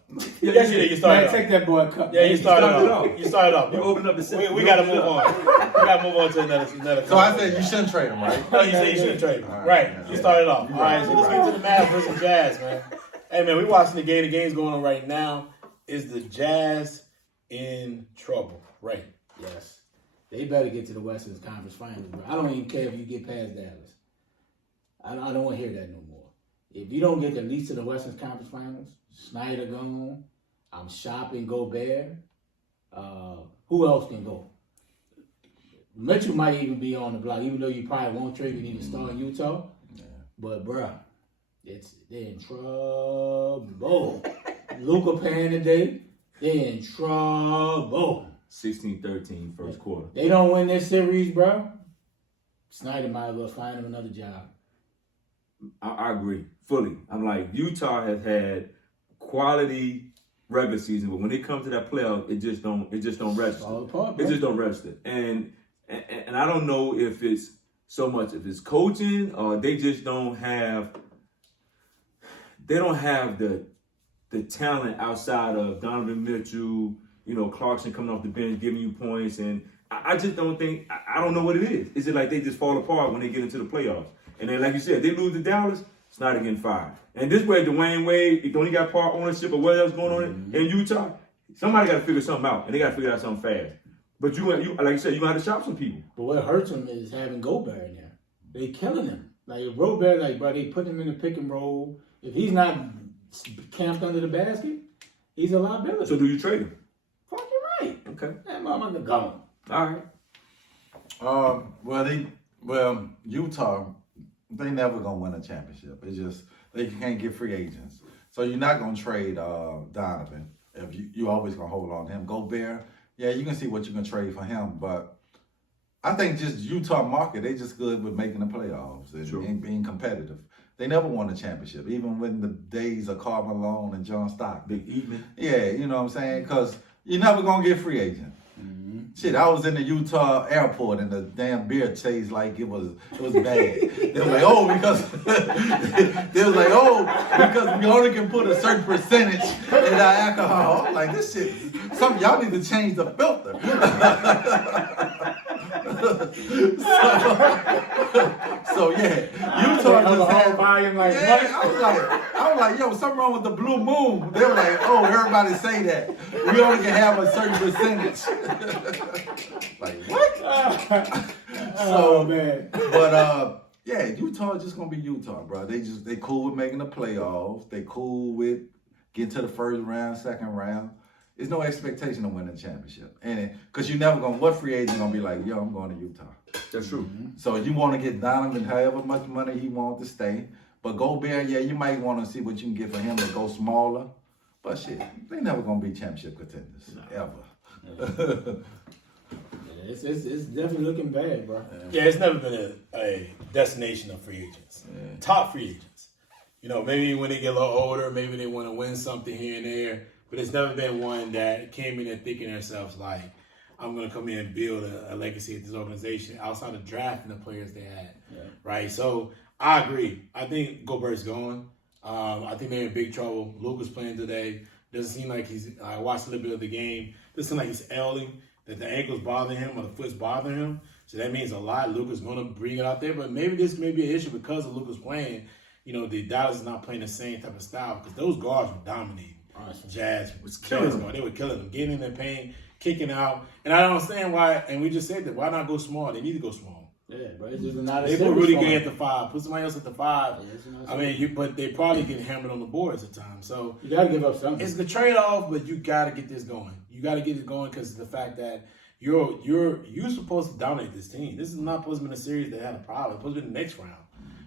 Yes, you did. You started Man, off. take that boy a cup. Yeah, you started started off. off. You started off. You bro. opened up the set. We got to move on. We got to move on to another. So I said you shouldn't trade him, right? No, you said you shouldn't trade him. All Right. yeah. You started off. You're All right. right. So let's get to the Mavs versus Jazz, man. Hey, man, we watching the game. The game's going on right now. Is the Jazz in trouble? Right. Yes. They better get to the Western Conference Finals, bro. I don't even care if you get past Dallas. I don't want to hear that no more. If you don't get at least to the Western Conference Finals, Snyder gone, I'm shopping Gobert. Who else can go? Mitchell might even be on the block, even though you probably won't trade. You need to start in Utah. Yeah. But, bruh, they're in trouble. Luka paying today. They're in trouble. 16-13 first quarter. They don't win this series, bro. Snyder might as well find him another job. I agree fully. I'm like, Utah has had quality regular season, but when it comes to that playoff, it just don't register. All apart, It bro. just don't register. And I don't know if it's so much if it's coaching or they just don't have the talent outside of Donovan Mitchell, Clarkson coming off the bench giving you points, and I just don't think I don't know what it is. Is it like they just fall apart when they get into the playoffs? And then, like you said, they lose to Dallas, Snyder getting fired. And this way, Dwayne Wade, if only got part ownership or what else going on in Utah, somebody got to figure something out, and they got to figure out something fast. But you like you said, you got to shop some people. But what hurts him is having Gobert in there. They killing him. Like Gobert, bro, they put him in the pick and roll. If he's not camped under the basket, he's a liability. So do you trade him? Fucking right. Okay. That motherfucker gone. All right. Utah, they never gonna win a championship. It's just they can't get free agents. So you're not gonna trade Donovan. If you always gonna hold on to him. Gobert, yeah, you can see what you can trade for him, but I think just Utah market, they just good with making the playoffs and being competitive. They never won a championship, even when the days of Karl Malone and John Stockton. Big Eatman. Yeah, you know what I'm saying? Because you're never gonna get free agent. Shit, I was in the Utah airport and the damn beer tastes like it was bad. They was like, because we only can put a certain percentage in our alcohol. I'm like, this shit, y'all need to change the filter. So yeah, Utah just had volume like yeah, I was like, yo, something wrong with the blue moon. They were like, oh, everybody say that. We only can have a certain percentage. Like what? Oh man. But yeah, Utah just gonna be Utah, bro. They cool with making the playoffs. They cool with getting to the first round, second round. There's no expectation to win the championship, and because you never gonna what free agent gonna be like, yo, I'm going to Utah. That's true. So you want to get Donovan however much money he wants to stay. But Gobert, yeah, you might want to see what you can get for him to go smaller. But shit, they never going to be championship contenders, ever. It's definitely looking bad, bro. Yeah, it's never been a destination of free agents. Yeah. Top free agents. Maybe when they get a little older, maybe they want to win something here and there. But it's never been one that came in there thinking to themselves like, I'm going to come in and build a legacy at this organization outside of drafting the players they had, right? So I agree. I think Gobert's going. I think they're in big trouble. Luka's playing today. Doesn't seem like I watched a little bit of the game. Doesn't seem like he's ailing, that the ankle's bothering him or the foot's bothering him. So that means a lot. Luka's going to bring it out there. But maybe this may be an issue because of Luka's playing. The Dallas is not playing the same type of style because those guards were dominating. Jazz was killing them. They were killing them, getting in their pain, kicking out. And I don't understand why, and we just said that, why not go small? They need to go small. Yeah, bro. It's just not They put Rudy Gay at the 5. Put somebody else at the 5. Yeah, but they probably get hammered on the boards at times. So you got to give up something. it's the trade-off, but you got to get this going. You got to get it going because of the fact that you're supposed to dominate this team. This is not supposed to be a series that had a problem. It's supposed to be the next round.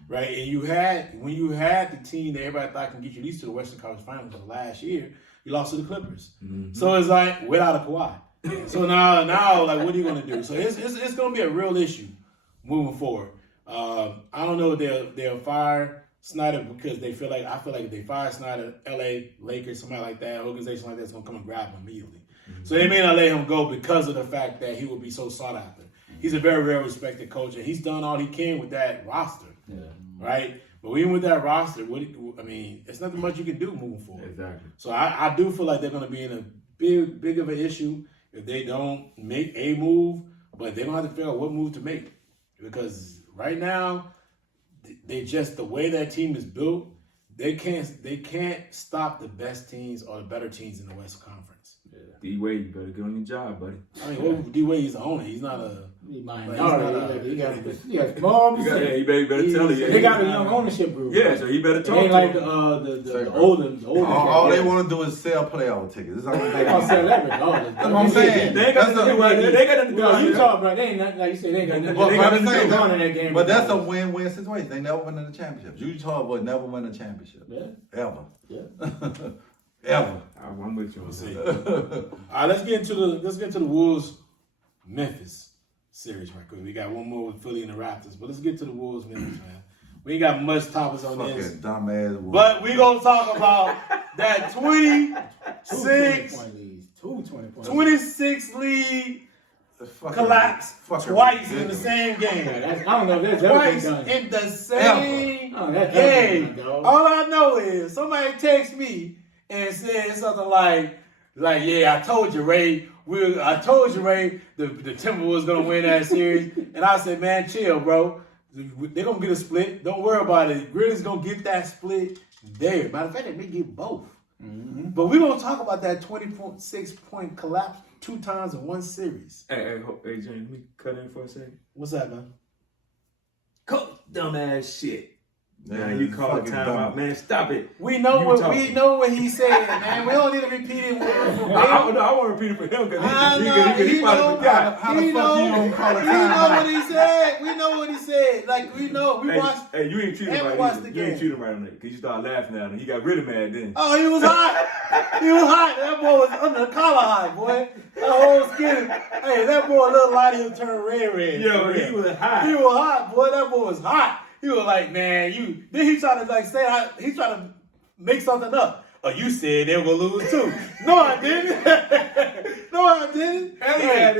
Right, and when you had the team that everybody thought can get you at least to the Western Conference Finals of last year, you lost to the Clippers. Mm-hmm. So it's like without a Kawhi. So now, like, what are you going to do? So it's going to be a real issue moving forward. I don't know if they'll fire Snyder because I feel like if they fire Snyder, LA Lakers, somebody like that, organization like that's going to come and grab him immediately. Mm-hmm. So they may not let him go because of the fact that he will be so sought after. He's a very, very respected coach, and he's done all he can with that roster. Yeah. Right? But even with that roster, it's nothing much you can do moving forward. Exactly. So I do feel like they're going to be in a big of an issue if they don't make a move, but they're going to have to figure out what move to make. Because right now, they just, the way that team is built, they can't stop the best teams or the better teams in the West Conference. D-Wade, you better get on your job, buddy. I mean, D-Wade's the owner. He's not a... He got small. You better tell it. They got a young ownership group. Yeah, so he better talk It ain't to like him. the older. All they want to do is sell playoff tickets. That's all They gonna sell that regardless. That's what I'm saying. They ain't got nothing to do with it. They got nothing to do with You it. talk about they ain't nothing like you said. They ain't got nothing. But They got nothing going in that game. But that's a win-win situation. They never win in the championship. Utah would never win a championship. Yeah. Ever. Yeah. Ever. I'm with you on All right, let's get into the Wolves Memphis series right quick. We got one more with Philly and the Raptors, but let's get to the Wolves Memphis, man. We ain't got much topics on this, Fucking dumbass. but we gonna talk about that 26 lead collapse twice in the same game. I don't know if that's ever been Twice done. in the same Oh, that's ever been game. done, dog. All I know is somebody text me and said something like, yeah, I told you, Ray. I told you, Ray, the Timberwolves gonna win that series. And I said, man, chill, bro. They're gonna get a split. Don't worry about it. Grizzlies gonna get that split there. Matter of fact, they may get both. Mm-hmm. But we're gonna talk about that 26-point collapse 2 times in one series. Hey, James, let me cut in for a second. What's that, man? Coach, dumbass shit. Yeah, Man, you call a fucking timeout, dumb. man. Stop it. We know You what talking. he said, man. We don't need to repeat it. I want to repeat it for him because he know. probably forgot. How the fuck you gonna call a We know timeout? what he said. We know what he said. Like, we know. We watched. Hey, you ain't treating him and right. watch Either. the You ain't game. treating him right on that because you started laughing at him. He got really mad then. Oh, he was hot. He was hot. That boy was under the collar hot, boy. That whole skin. Hey, that boy, little lighty, will turn red. Yo, he was hot. He was hot, boy. That boy was hot. He was like, man, you. Then he tried to he tried to make something up. Oh, you said they were gonna lose too. No, I didn't. No, I didn't. Ellie had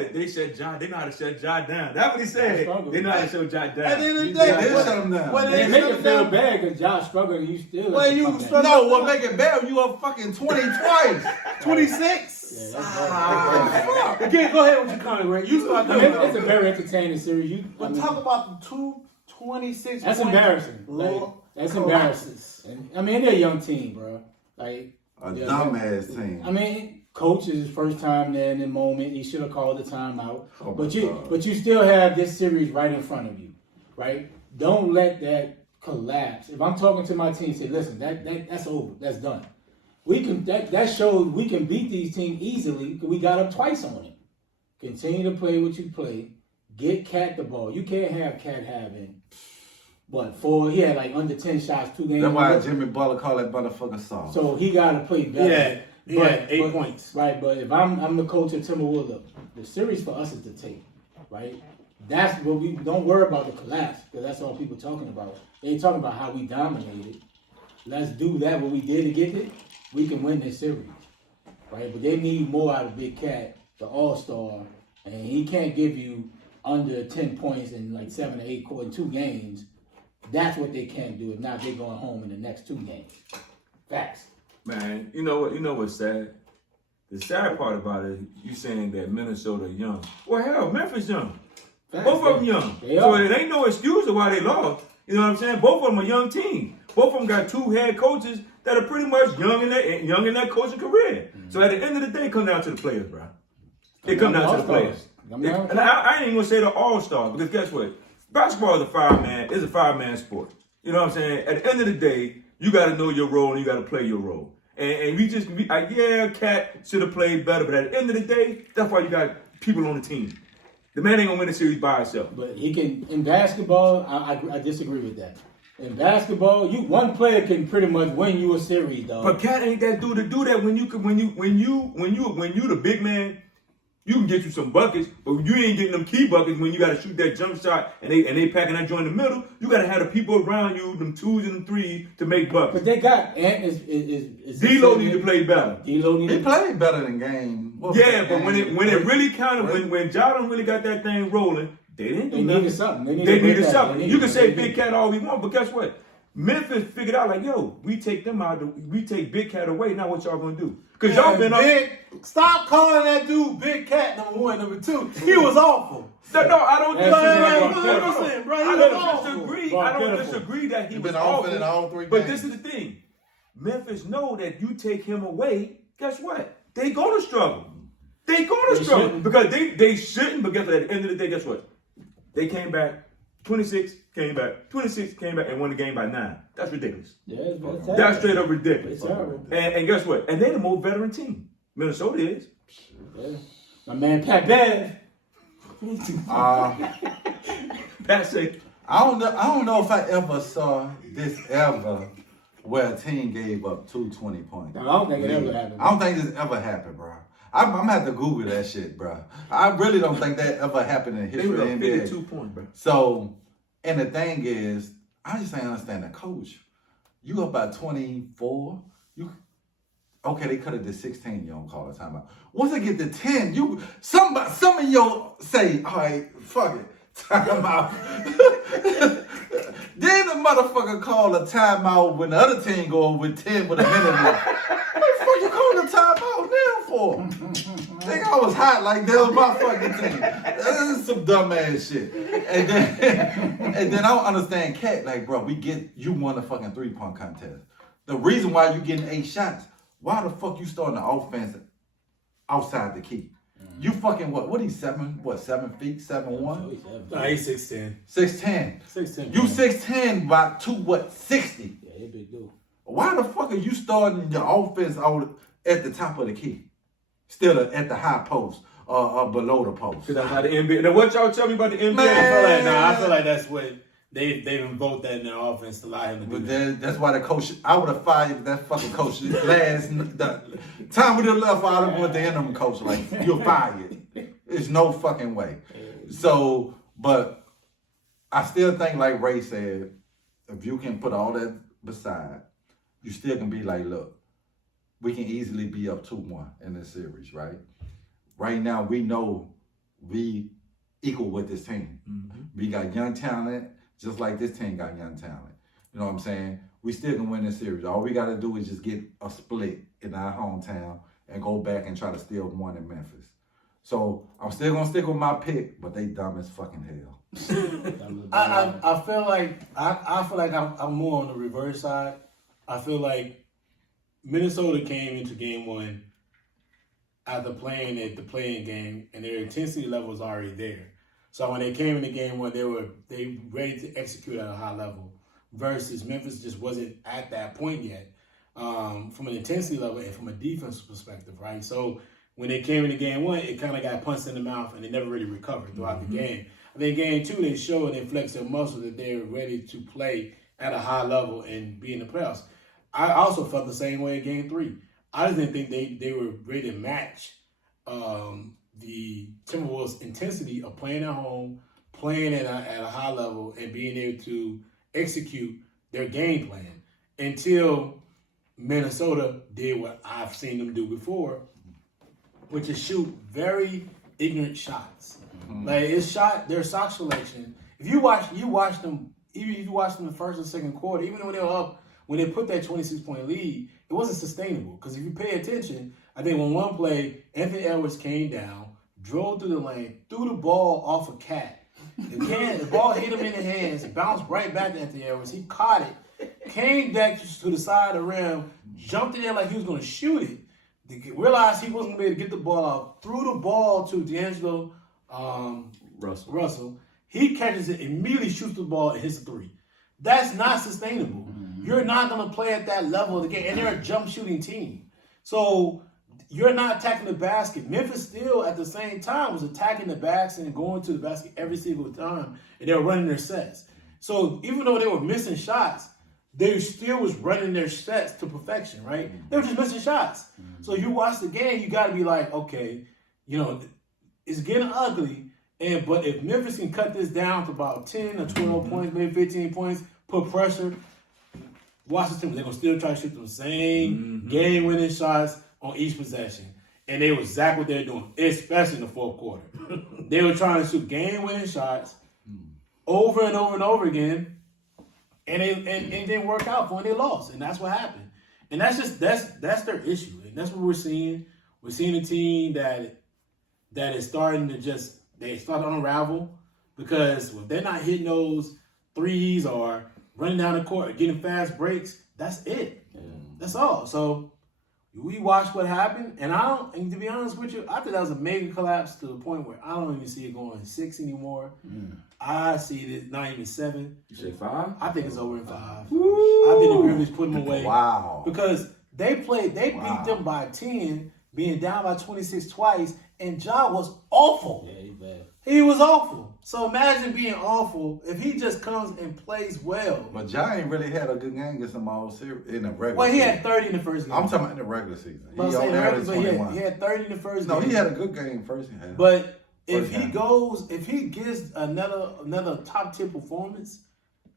it. They shut John. They know how to shut John down. That's what he said. They know how to shut John down. At the end of the day, They shut him down. when They they make shut it him feel down, bad because Josh struggled and you still. Well, you come back. struggled. No, what make it better? You are fucking 20 twice. 26. Yeah, that's Again, go ahead with your comment, Ray. You start I mean, it's a very entertaining series. But talk about the 226. That's embarrassing. Like, that's embarrassing. And, I mean, they're a young team, bro. Like A dumbass team. I mean, coach is his first time there in the moment. He should have called the timeout. Oh but my God. you still have this series right in front of you, right? Don't let that collapse. If I'm talking to my team, say, listen, that's over. That's done. We can that shows we can beat these teams easily because we got up twice on it. Continue to play what you play. Get Cat the ball. You can't have Cat having he had like under 10 shots 2 games. That's why Jimmy Butler call that motherfucker soft. So he got to play better. Yeah, 8 points. Right, but if I'm the coach of Timberwolves, look, the series for us is the tape, right? That's what we don't worry about the collapse because that's all people talking about. They talking about how we dominated. Let's do that. What we did to get it, we can win this series, right? But they need more out of Big Cat, the All-Star, and he can't give you under 10 points in like 7 or 8 in 2 games. That's what they can't do. If not, they're going home in the next 2 games. Facts. Man, you know what? You know what's sad? The sad part about it, you saying that Minnesota young. Well, hell, Memphis young. Facts. Both of them young. They So are. it ain't no excuse of why they lost. You know what I'm saying? Both of them are young team. Both of them got 2 head coaches that are pretty much young in their coaching career. Mm-hmm. So at the end of the day, it comes down to the players, bro. It comes down to the players. And I ain't even gonna say the all-star because guess what? Basketball is a five-man sport. You know what I'm saying? At the end of the day, you got to know your role and you got to play your role. And we just be like, yeah, Cat should have played better, but at the end of the day, that's why you got people on the team. The man ain't gonna win the series by himself. But he can in basketball. I disagree with that. In basketball, one player can pretty much win you a series, dog. But Cat ain't that dude to do that when you the big man. You can get you some buckets, but you ain't getting them key buckets when you got to shoot that jump shot and they packing that joint in the middle. You got to have the people around you, them 2s and them 3s to make buckets. But they got Ant is D-Lo need to play better. D-Lo need He to played better than game. Yeah, but when it really counted, when Jordan really got that thing rolling, They didn't do They nothing. needed something. They They needed that. something. They You can say they Big Cat all we want, but guess what? Memphis figured out like, yo, we take them out. We take Big Cat away. Now what y'all gonna do? Because y'all been up. Stop calling that dude Big Cat, number one. Number two, he was awful. No, I don't Listen, bro, he I was don't awful. disagree. Bro, I don't pitiful. disagree that he He was been off awful. in all 3 But games. this is the thing. Memphis know that you take him away, guess what? They gonna struggle. They gonna struggle. Shouldn't. Because they shouldn't, but guess what? At the end of the day, guess what? They came back, 26, came back, 26, came back, and won the game by 9. That's ridiculous. Yeah, it's terrible. That's straight up ridiculous. It's terrible. And guess what? And they're the most veteran team. Minnesota is. Yeah. My man Pat Bev. Pat said, I don't know if I ever saw this ever where a team gave up 220 points. I don't think it ever happened. I don't think this ever happened, bro. I'm gonna have to Google that shit, bro. I really don't think that ever happened in they history were of up the NBA. 52 points, bro. So, and the thing is, I just ain't understand the coach. You up by 24. Okay, they could have did 16. You don't call a timeout. Once they get to 10, some of you say, all right, fuck it, timeout. Then the motherfucker call a timeout when the other team go with 10 with a minute left. What the fuck you calling a timeout now for? Think I was hot like that was my fucking team. This is some dumb ass shit. And then I don't understand Cat. Like, bro, you won the fucking 3-point contest. The reason why you getting 8 shots, why the fuck you starting the offense outside the key? You fucking what he's 7 feet, 7'1"? Nah, he's 6'10". 6'10". 6'10". You 6'10" by 60. Yeah, he big dude. Why the fuck are you starting your offense out at the top of the key? Still at the high post or below the post. Because that's how the NBA. Now, what y'all tell me about the NBA? Man. I feel like that's what they've invoked that in their offense to allow him to do But that. that's why the coach, I would have fired that fucking coach the time we done left, I would have went to interim coach, like, you're fired. There's no fucking way. So, but I still think, like Ray said, if you can put all that beside, you still can be like, look, we can easily be up 2-1 in this series, right? Right now, we know we equal with this team. Mm-hmm. We got young talent, just like this team got young talent. You know what I'm saying? We still can win this series. All we got to do is just get a split in our hometown and go back and try to steal one in Memphis. So I'm still going to stick with my pick, but they dumb as fucking hell. I feel like I'm more on the reverse side. I feel like Minnesota came into game 1 after playing at the playing game, and their intensity level was already there. So when they came into game 1, they ready to execute at a high level. Versus Memphis just wasn't at that point yet, from an intensity level and from a defensive perspective, right? So when they came into game 1, it kind of got punched in the mouth, and they never really recovered throughout the game. I think game 2, they showed and flexed their muscle that they're ready to play at a high level and be in the playoffs. I also felt the same way in game 3. I just didn't think they were ready to match the Timberwolves' intensity of playing at home, playing at a high level, and being able to execute their game plan until Minnesota did what I've seen them do before, which is shoot very ignorant shots. Like their shot selection. If you watch them, even if you watch them the first and second quarter, even when they were up, when they put that 26-point lead, it wasn't sustainable. Because if you pay attention, I think when one play, Anthony Edwards came down, drove through the lane, threw the ball off a Cat. The ball hit him in the hands, bounced right back to Anthony Edwards. He caught it, came back to the side of the rim, jumped in there like he was going to shoot it. Realized he wasn't going to be able to get the ball out, threw the ball to D'Angelo Russell. He catches it, immediately shoots the ball and hits a 3. That's not sustainable. You're not going to play at that level of the game. And they're a jump shooting team. So you're not attacking the basket. Memphis still, at the same time, was attacking the basket and going to the basket every single time. And they were running their sets. So even though they were missing shots, they still was running their sets to perfection, right? They were just missing shots. So you watch the game, you got to be like, okay, it's getting ugly. But if Memphis can cut this down to about 10 or 12 points, maybe 15 points, put pressure, watch the team. They're going to still try to shoot the same game-winning shots on each possession. and they was exactly what they're doing, especially in the fourth quarter. They were trying to shoot game-winning shots over and over and over again, and it didn't work out for when they lost, and that's what happened. And that's their issue, and that's what we're seeing. We're seeing a team that is starting to they start to unravel because if they're not hitting those threes or running down the court or getting fast breaks, that's it. Yeah. That's all. So we watched what happened, and to be honest with you, I think that was a mega collapse to the point where I don't even see it going 6 anymore. I see it not even 7. You say 5? I think it's over in 5. I think the Grizzlies put them away. Wow. Because they beat them by 10, being down by 26 twice, and Ja was awful. Yeah, he's bad. He was awful. So imagine being awful if he just comes and plays well. But Ja ain't really had a good game against them all series in the regular Well, he season. had 30 in the first game. I'm talking about in the regular season. But He only averaged he 21. had 30 in the first game. No, he had a good game first. But First if he gives another top tier performance,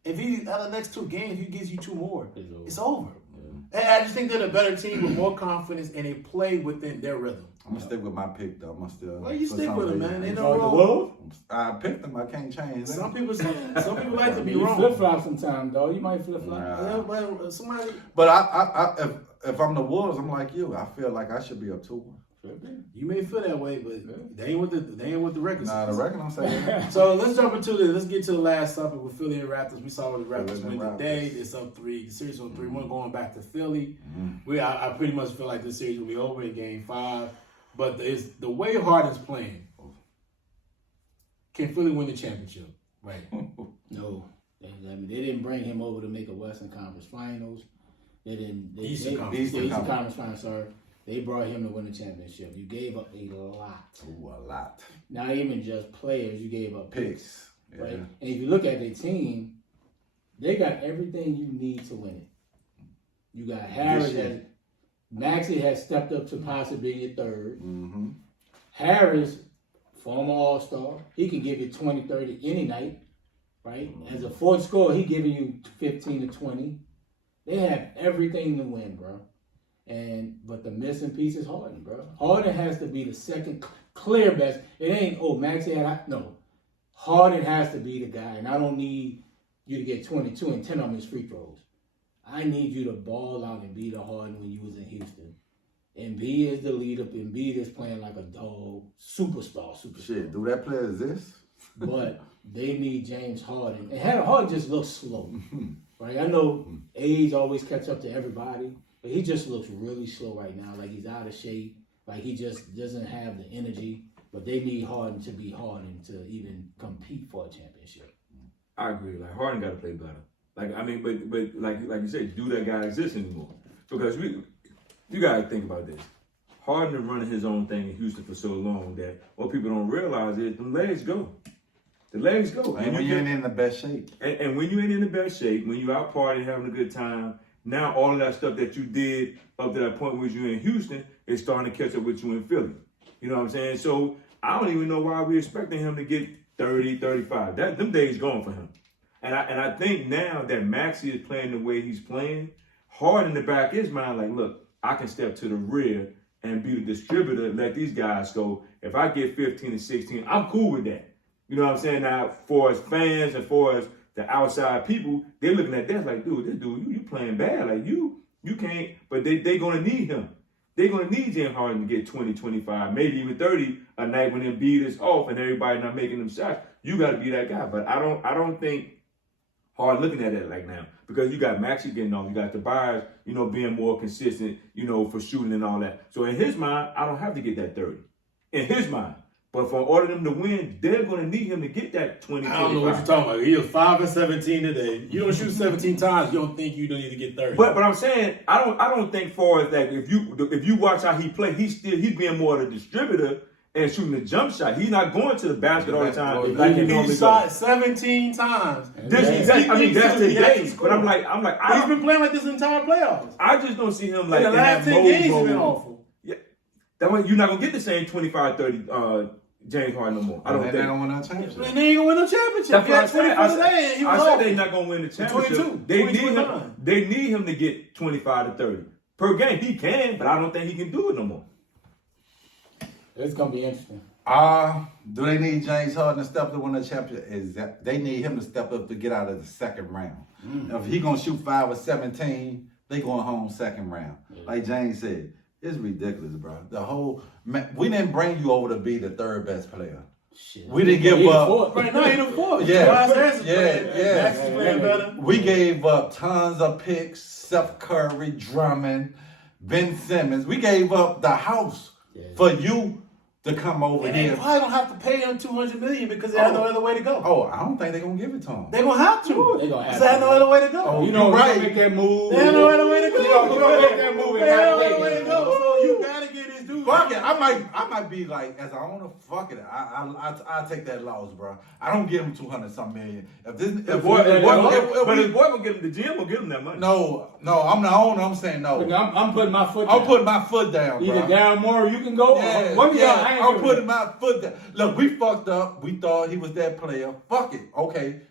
if he out of the next 2 games, he gives you 2 more, it's over. Yeah. And I just think they're a better team with more confidence, and they play within their rhythm. I'm gonna stick with my pick though. I'm gonna still. Well, you stick with it, man. They Like don't the wrong. Wolves? I picked them. I can't change them. Some people like to be You wrong. flip flop sometimes, though. You might flip flop. Yeah, but somebody. But I if I'm the Wolves, I'm like you. I feel like I should be up 2-1. You may feel that way, but they ain't with the record. Nah, the record I'm saying. So let's get to the last topic with Philly and Raptors. We saw what the Raptors Philly and win today. Raptors. It's up 3. The series on 3-1 going back to Philly. I pretty much feel like this series will be over in Game 5. But it's the way Harden's playing. Can Philly win the championship? Right. No. They didn't bring him over to make a Western Conference Finals. Eastern Conference Finals, sorry. They brought him to win the championship. You gave up a lot. Ooh, a lot. Not even just players, you gave up picks. Yeah. Right? And if you look at their team, they got everything you need to win it. You got Harris. Maxey has stepped up to possibly a third. Mm-hmm. Harris, former All-Star, he can give you 20, 30 any night, right? As a fourth scorer, he giving you 15 to 20. They have everything to win, bro. But the missing piece is Harden, bro. Harden has to be the second clear best. It ain't, Maxey no. Harden has to be the guy, and I don't need you to get 22 and 10 on his free throws. I need you to ball out and be the Harden when you was in Houston. Embiid is the leader. Embiid is playing like a dog, superstar. Shit, do that player exist? But they need James Harden. And Harden just looks slow, right? I know age always catch up to everybody, but he just looks really slow right now. Like he's out of shape. Like he just doesn't have the energy. But they need Harden to be Harden to even compete for a championship. I agree. Like Harden got to play better. Like but like you said, do that guy exist anymore? Because you got to think about this. Harden been running his own thing in Houston for so long that what people don't realize is the legs go. The legs go. And when you ain't in the best shape. And when you ain't in the best shape, when you out partying, having a good time, now all of that stuff that you did up to that point when you in Houston is starting to catch up with you in Philly. You know what I'm saying? So I don't even know why we're expecting him to get 30, 35. Them days gone for him. And I think now that Maxey is playing the way he's playing, Harden in the back of his mind, like, look, I can step to the rear and be the distributor and let these guys go. If I get 15 and 16, I'm cool with that. You know what I'm saying? Now, for as fans and for as the outside people, they're looking at that like, dude, you playing bad. Like, you can't, but they going to need him. They're going to need James Harden to get 20, 25, maybe even 30 a night when Embiid is off and everybody not making them shots. You got to be that guy. But I don't think Harden looking at it like now because you got Maxey getting off. You got Tobias, being more consistent, for shooting and all that. So in his mind, I don't have to get that 30. In his mind. But for order them to win, they're going to need him to get that 20, I don't know what you're talking about. He was 5 and 17 today. You don't shoot 17 times, you don't think you don't need to get 30. But I'm saying I don't think for that if you watch how he play, he's being more of a distributor and shooting a jump shot. He's not going to the basket all the time like he normally He shot 17 times. That's today. But I'm like he's been playing like this entire playoffs. I just don't see him like in the last 10 games. He's been awful. Yeah, that way you're not gonna get the same 25, 30. James Harden no more. I don't think. They don't win that championship. And they ain't gonna win no championship. That's what I'm saying. I said they're not gonna win the championship. 22. They need him to get 25 to 30 per game. He can, but I don't think he can do it no more. It's gonna be interesting. Do they need James Harden to step up to win the championship? They need him to step up to get out of the second round. If he gonna shoot 5 or 17, they going home second round. Like James said, it's ridiculous, bro. We didn't bring you over to be the third best player. Shit. We didn't give up. Right now, he the fourth. Yeah. Max is playing better. We gave up tons of picks, Steph Curry, Drummond, Ben Simmons. We gave up the house for you to come over And here. they probably don't have to pay him $200 million because they have no other way to go. Oh, I don't think they're going to give it to him. They're going to have to. They gonna have Because they have no other way to go. Oh, You know, you're right. make that move. They have no other way to go. You don't make that move. They have no other way to go. So you got to get this dude. Fuck it. I might be like, as an owner, fuck it. I'll take that loss, bro. I don't give him 200-something million. If His boy gonna get him. The GM will give him that money. No, I'm the owner. I'm saying no. Look, I'm putting my foot down. I'm putting my foot down, Either bro. down more or you can go. Yeah, One of y'all, I ain't I'm giving putting it. my foot down. Look, we fucked up. We thought he was that player. Fuck it. Okay.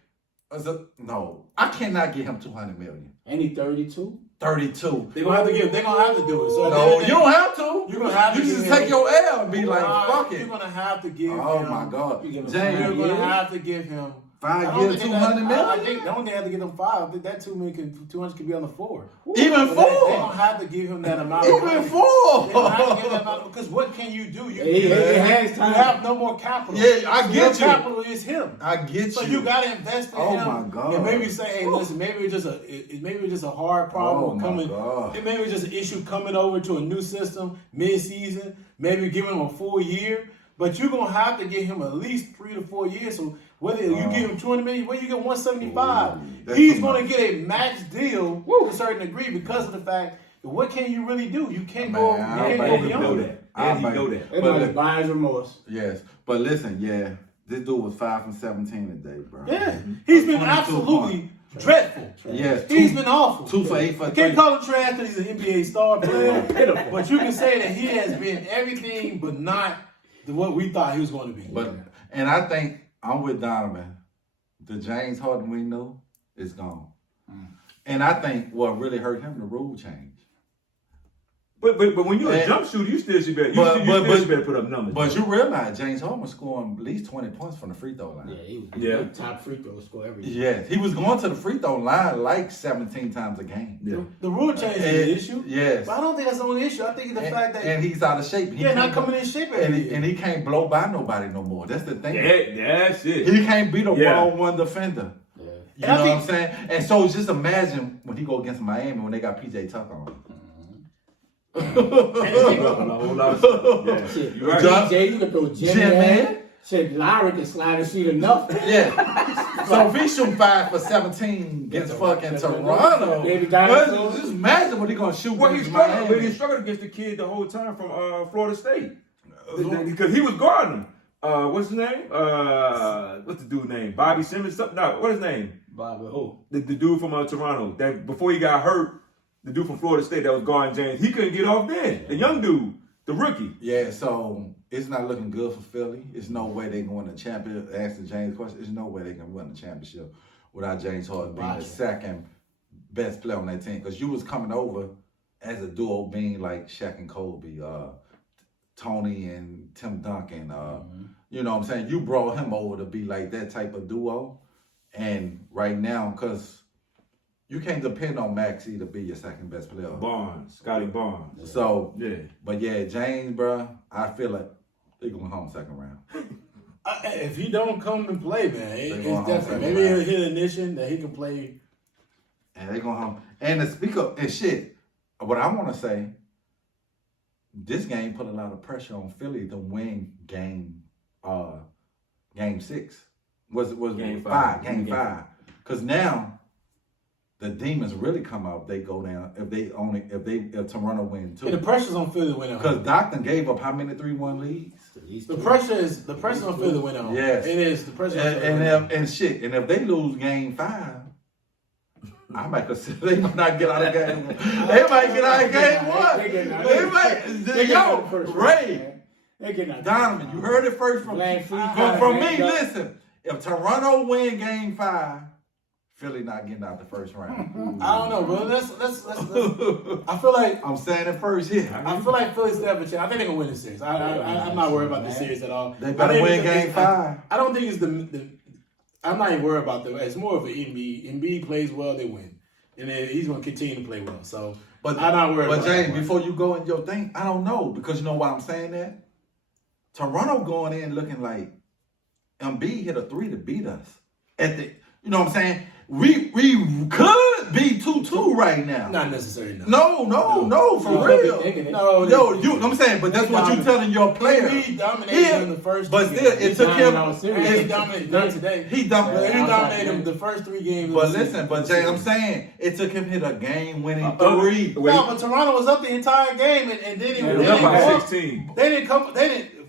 No, I cannot get him 200 million. Ain't he 32? 32. They're going to have to do it. So No, you don't have to. You're going to have to You just give take him- your L and be like, Nah, fuck You're it. going to have to give him. Oh my God. You give him James, You're five going to years? have to give him 5 years, 200 million? I think the only thing they have to give him 5. I think that 200 could be on the 4. Even But 4. They don't have to give him that amount. Of money. Even 4. They don't have to give that amount because what can you do? He has You time. have no more capital. Yeah, I So get your you. capital is him. I get So you. you got to invest in Oh him. my God. And maybe say, hey, listen, maybe it's just a hard problem Oh my coming. God. Maybe it's just an issue coming over to a new system mid-season. Maybe giving him a full year. But you're gonna have to give him at least 3 to 4 years. So whether you give him 200 million, whether you get 175, that's he's too gonna much. get a max deal to a certain degree because of the fact that what can you really do? You can't go. You Man, can't I go bet beyond know that. that. And he know that. They might buyer's remorse. Yes. But listen, this dude was 5 from 17 today, bro. Yeah, he's been 22 absolutely dreadful. Yes. He's been awful. 2 for 8 for I 3. can't call him trash because he's an NBA star player, but you can say that he has been everything but not what we thought he was going to be. And I think I'm with Donovan. The James Harden we knew is gone. And I think what really hurt him, the rule change. But when you're a jump shooter, you still should better. You should better put up numbers. But you realize James Harden was scoring at least 20 points from the free throw line. Yeah, he was Yeah. top free throw score every year. Yes, he was going to the free throw line like 17 times a game. Yeah. The rule change is an issue. Yes. But I don't think that's the only issue. I think the fact that and he's out of shape. He not can't- coming in shape every and year. he can't blow by nobody no more. That's the thing. That's it. He can't beat a Yeah. one-on-one defender. Yeah. You And I know what I'm think- saying? And so just imagine when he go against Miami when they got PJ Tucker on. A whole lot of stuff. Yeah. Shit, You're right. John- Jay, you can throw Jim Jim, in. man. Shit, Larry can slide and shoot enough. Yeah. So if he shoot 5 for 17 against fucking Toronto, Baby dinosaurs. just imagine what he gonna shoot Well, he against struggled, but Miami. he struggled against the kid the whole time from Florida State because he was guarding him. What's his name? What's the dude's name? Bobby Simmons. Something. No, what's his name? Bobby, who? The dude from Toronto. That before he got hurt, the dude from Florida State that was guarding James. He couldn't get off then. The young dude, the rookie. Yeah, so it's not looking good for Philly. There's no way they can win the championship. Asking James question, there's no way they can win the championship without James Harden being the second best player on that team. Because you was coming over as a duo being like Shaq and Kobe, Tony and Tim Duncan. You know what I'm saying? You brought him over to be like that type of duo. And right now, because you can't depend on Maxey to be your second best player. Scotty Barnes. So, Yeah. but yeah, James, bro, I feel like they're going home second round. if he don't come and play, man, They it's going home definitely second maybe round. he'll hit a mission that he can play. And they're going home. And to speak up and shit, what I want to say, this game put a lot of pressure on Philly to win game 6. Was Game game five. 5. Game 5. Because now the demons really come out if they go down, if Toronto win too. And the pressure's on Philly to win Because out. Docton gave up how many 3-1 leads? The pressure's on Philly to win out. Yes. It is. The pressure on Philly to win out. And if they lose game 5, I might consider they might not get out of game 1. They might get out of game 1. They might. Yo, Ray, They getting out. Donovan, you heard it first from Blame free me. time. Listen, if Toronto win game 5, Philly not getting out the first round. I don't know, bro. Let's I feel like I'm saying it first, yeah. I feel like Philly's have a chance. I think they're gonna win the series. I'm not worried about the series at all. They better win Game 5. I don't think it's the. I'm not even worried about them. It's more of an Embiid. Embiid plays well, they win, and then he's gonna continue to play well. So, But I'm not worried. But about James, that. before you go in your thing, I don't know because you know why I'm saying that. Toronto going in looking like Embiid hit a 3 to beat us. You know what I'm saying? We could be 2-2 right now. Not necessarily. No, No, for real. I'm saying, but that's what you're telling your player. He dominated in the first. But three still, games. it took him. He dominated not today. He dominated. He dominated him the first 3 games. But listen, Jay, I'm saying it took him hit a game-winning 3. No, but Toronto was up the entire game and then 16.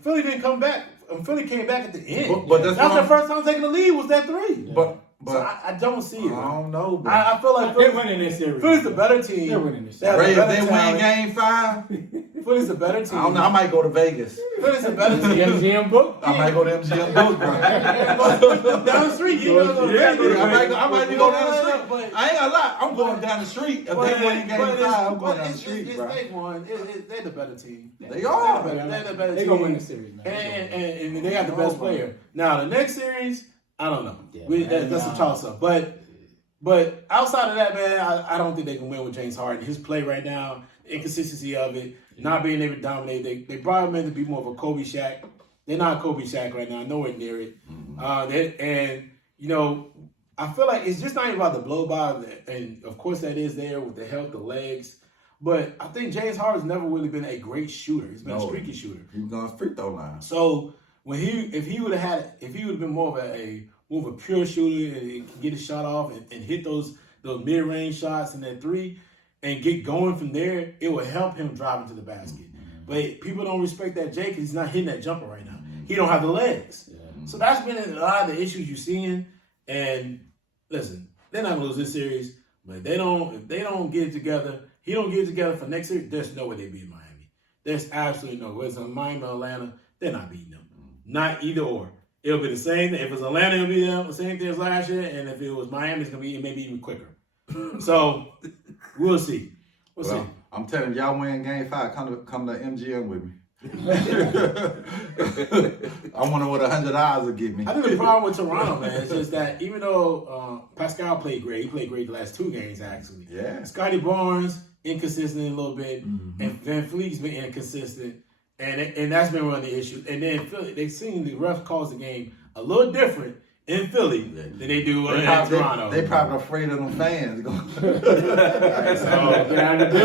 Philly didn't come back. Philly came back at the end. But that's that was why the first time taking the lead was that 3. But So I don't see it. I don't know, bro. I feel like They're winning this series. Philly's the better team. They're winning this They have Ray, the if better they win talent. Game 5, Philly's the better team. I don't know. I might go to Vegas. Philly's the better The team. MGM book. I might go to MGM Book, bro. Down the street, you know, I might go down the street. I ain't gonna lie. I'm going down the street. If they win Game 5, I'm going down the street, bro. They won. They're the better team. They are. They're the better team. They're gonna win the series, man. And they got the best player. Now the next series, I don't know. Yeah, That's a toss up. But outside of that, man, I don't think they can win with James Harden. His play right now, the inconsistency of it, not being able to dominate. They brought him in to be more of a Kobe Shaq. They're not Kobe Shaq right now, nowhere near it. And you know, I feel like it's just not even about the blow by, and of course that is there with the health, the legs. But I think James Harden's never really been a great shooter. He's been a streaky shooter. He's going to free throw line. So if he would have been more of a pure shooter and can get a shot off and hit those mid-range shots and that 3 and get going from there, it will help him drive into the basket. But people don't respect that Jay because he's not hitting that jumper right now. He don't have the legs. So that's been a lot of the issues you're seeing. And listen, they're not gonna lose this series, but if they don't get it together, he don't get it together for next series, there's no way they beat Miami. There's absolutely no way. It's Miami or Atlanta, they're not beating them. Not either or. It'll be the same. If it's Atlanta, it'll be the same thing as last year. And if it was Miami, it's going to be maybe even quicker. So, we'll see. We'll see. I'm telling y'all win Game 5, come to MGM with me. I wonder what $100 will get me. I think the problem with Toronto, man, is just that even though Pascal played great, he played great the last 2 games, actually. Yeah. Scotty Barnes, inconsistent a little bit. And Van Fleet's been inconsistent. And that's been one of the issues. And then Philly, they've seen the refs calls the game a little different in Philly than they do in Toronto. They probably afraid of them fans. They're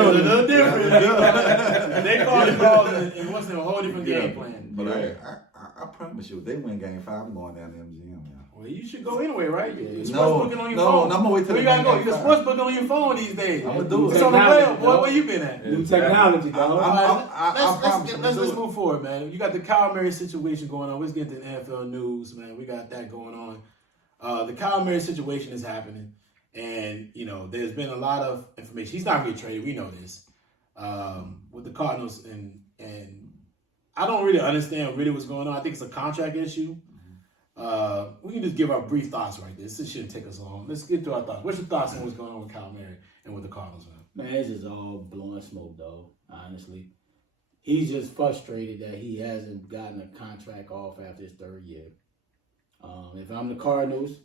a little different. And they call the calls and it wasn't a whole different game plan. But I promise you, if they win Game 5, I'm going down to MGM. Well, you should go anyway, right? You're sports booking on your no, phone. I'm gonna wait till Where you gotta go? Game You're 5. sports booking on your phone these days. I'm gonna do it. It's on the web, boy. Technology, Where you been at? New technology, dog. Let's move forward, man. You got the Kyle Murray situation going on. Let's get to the NFL news, man. We got that going on. The Kyle Murray situation is happening, and you know there's been a lot of information. He's not gonna get traded. We know this with the Cardinals, and I don't really understand really what's going on. I think it's a contract issue. We can just give our brief thoughts right there. This shouldn't take us long. Let's get to our thoughts. What's your thoughts on what's going on with Kyle Murray and with the Cardinals, man? Man, it's just all blowing smoke, though, honestly. He's just frustrated that he hasn't gotten a contract off after his 3rd year. If I'm the Cardinals,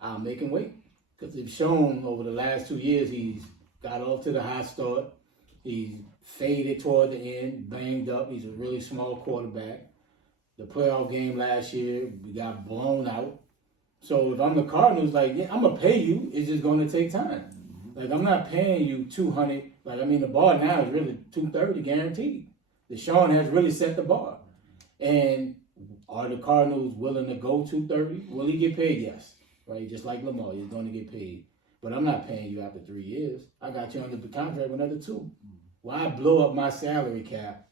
I'll make him wait. Because they've shown over the last 2 years he's got off to the hot start. He's faded toward the end, banged up. He's a really small quarterback. The playoff game last year, we got blown out. So if I'm the Cardinals, like, yeah, I'm going to pay you. It's just going to take time. Like, I'm not paying you $200. Like, I mean, the bar now is really $230 guaranteed. Deshaun has really set the bar. And are the Cardinals willing to go $230? Will he get paid? Yes. Right? Just like Lamar, he's going to get paid. But I'm not paying you after 3 years. I got you under the contract with another 2. Why blow up my salary cap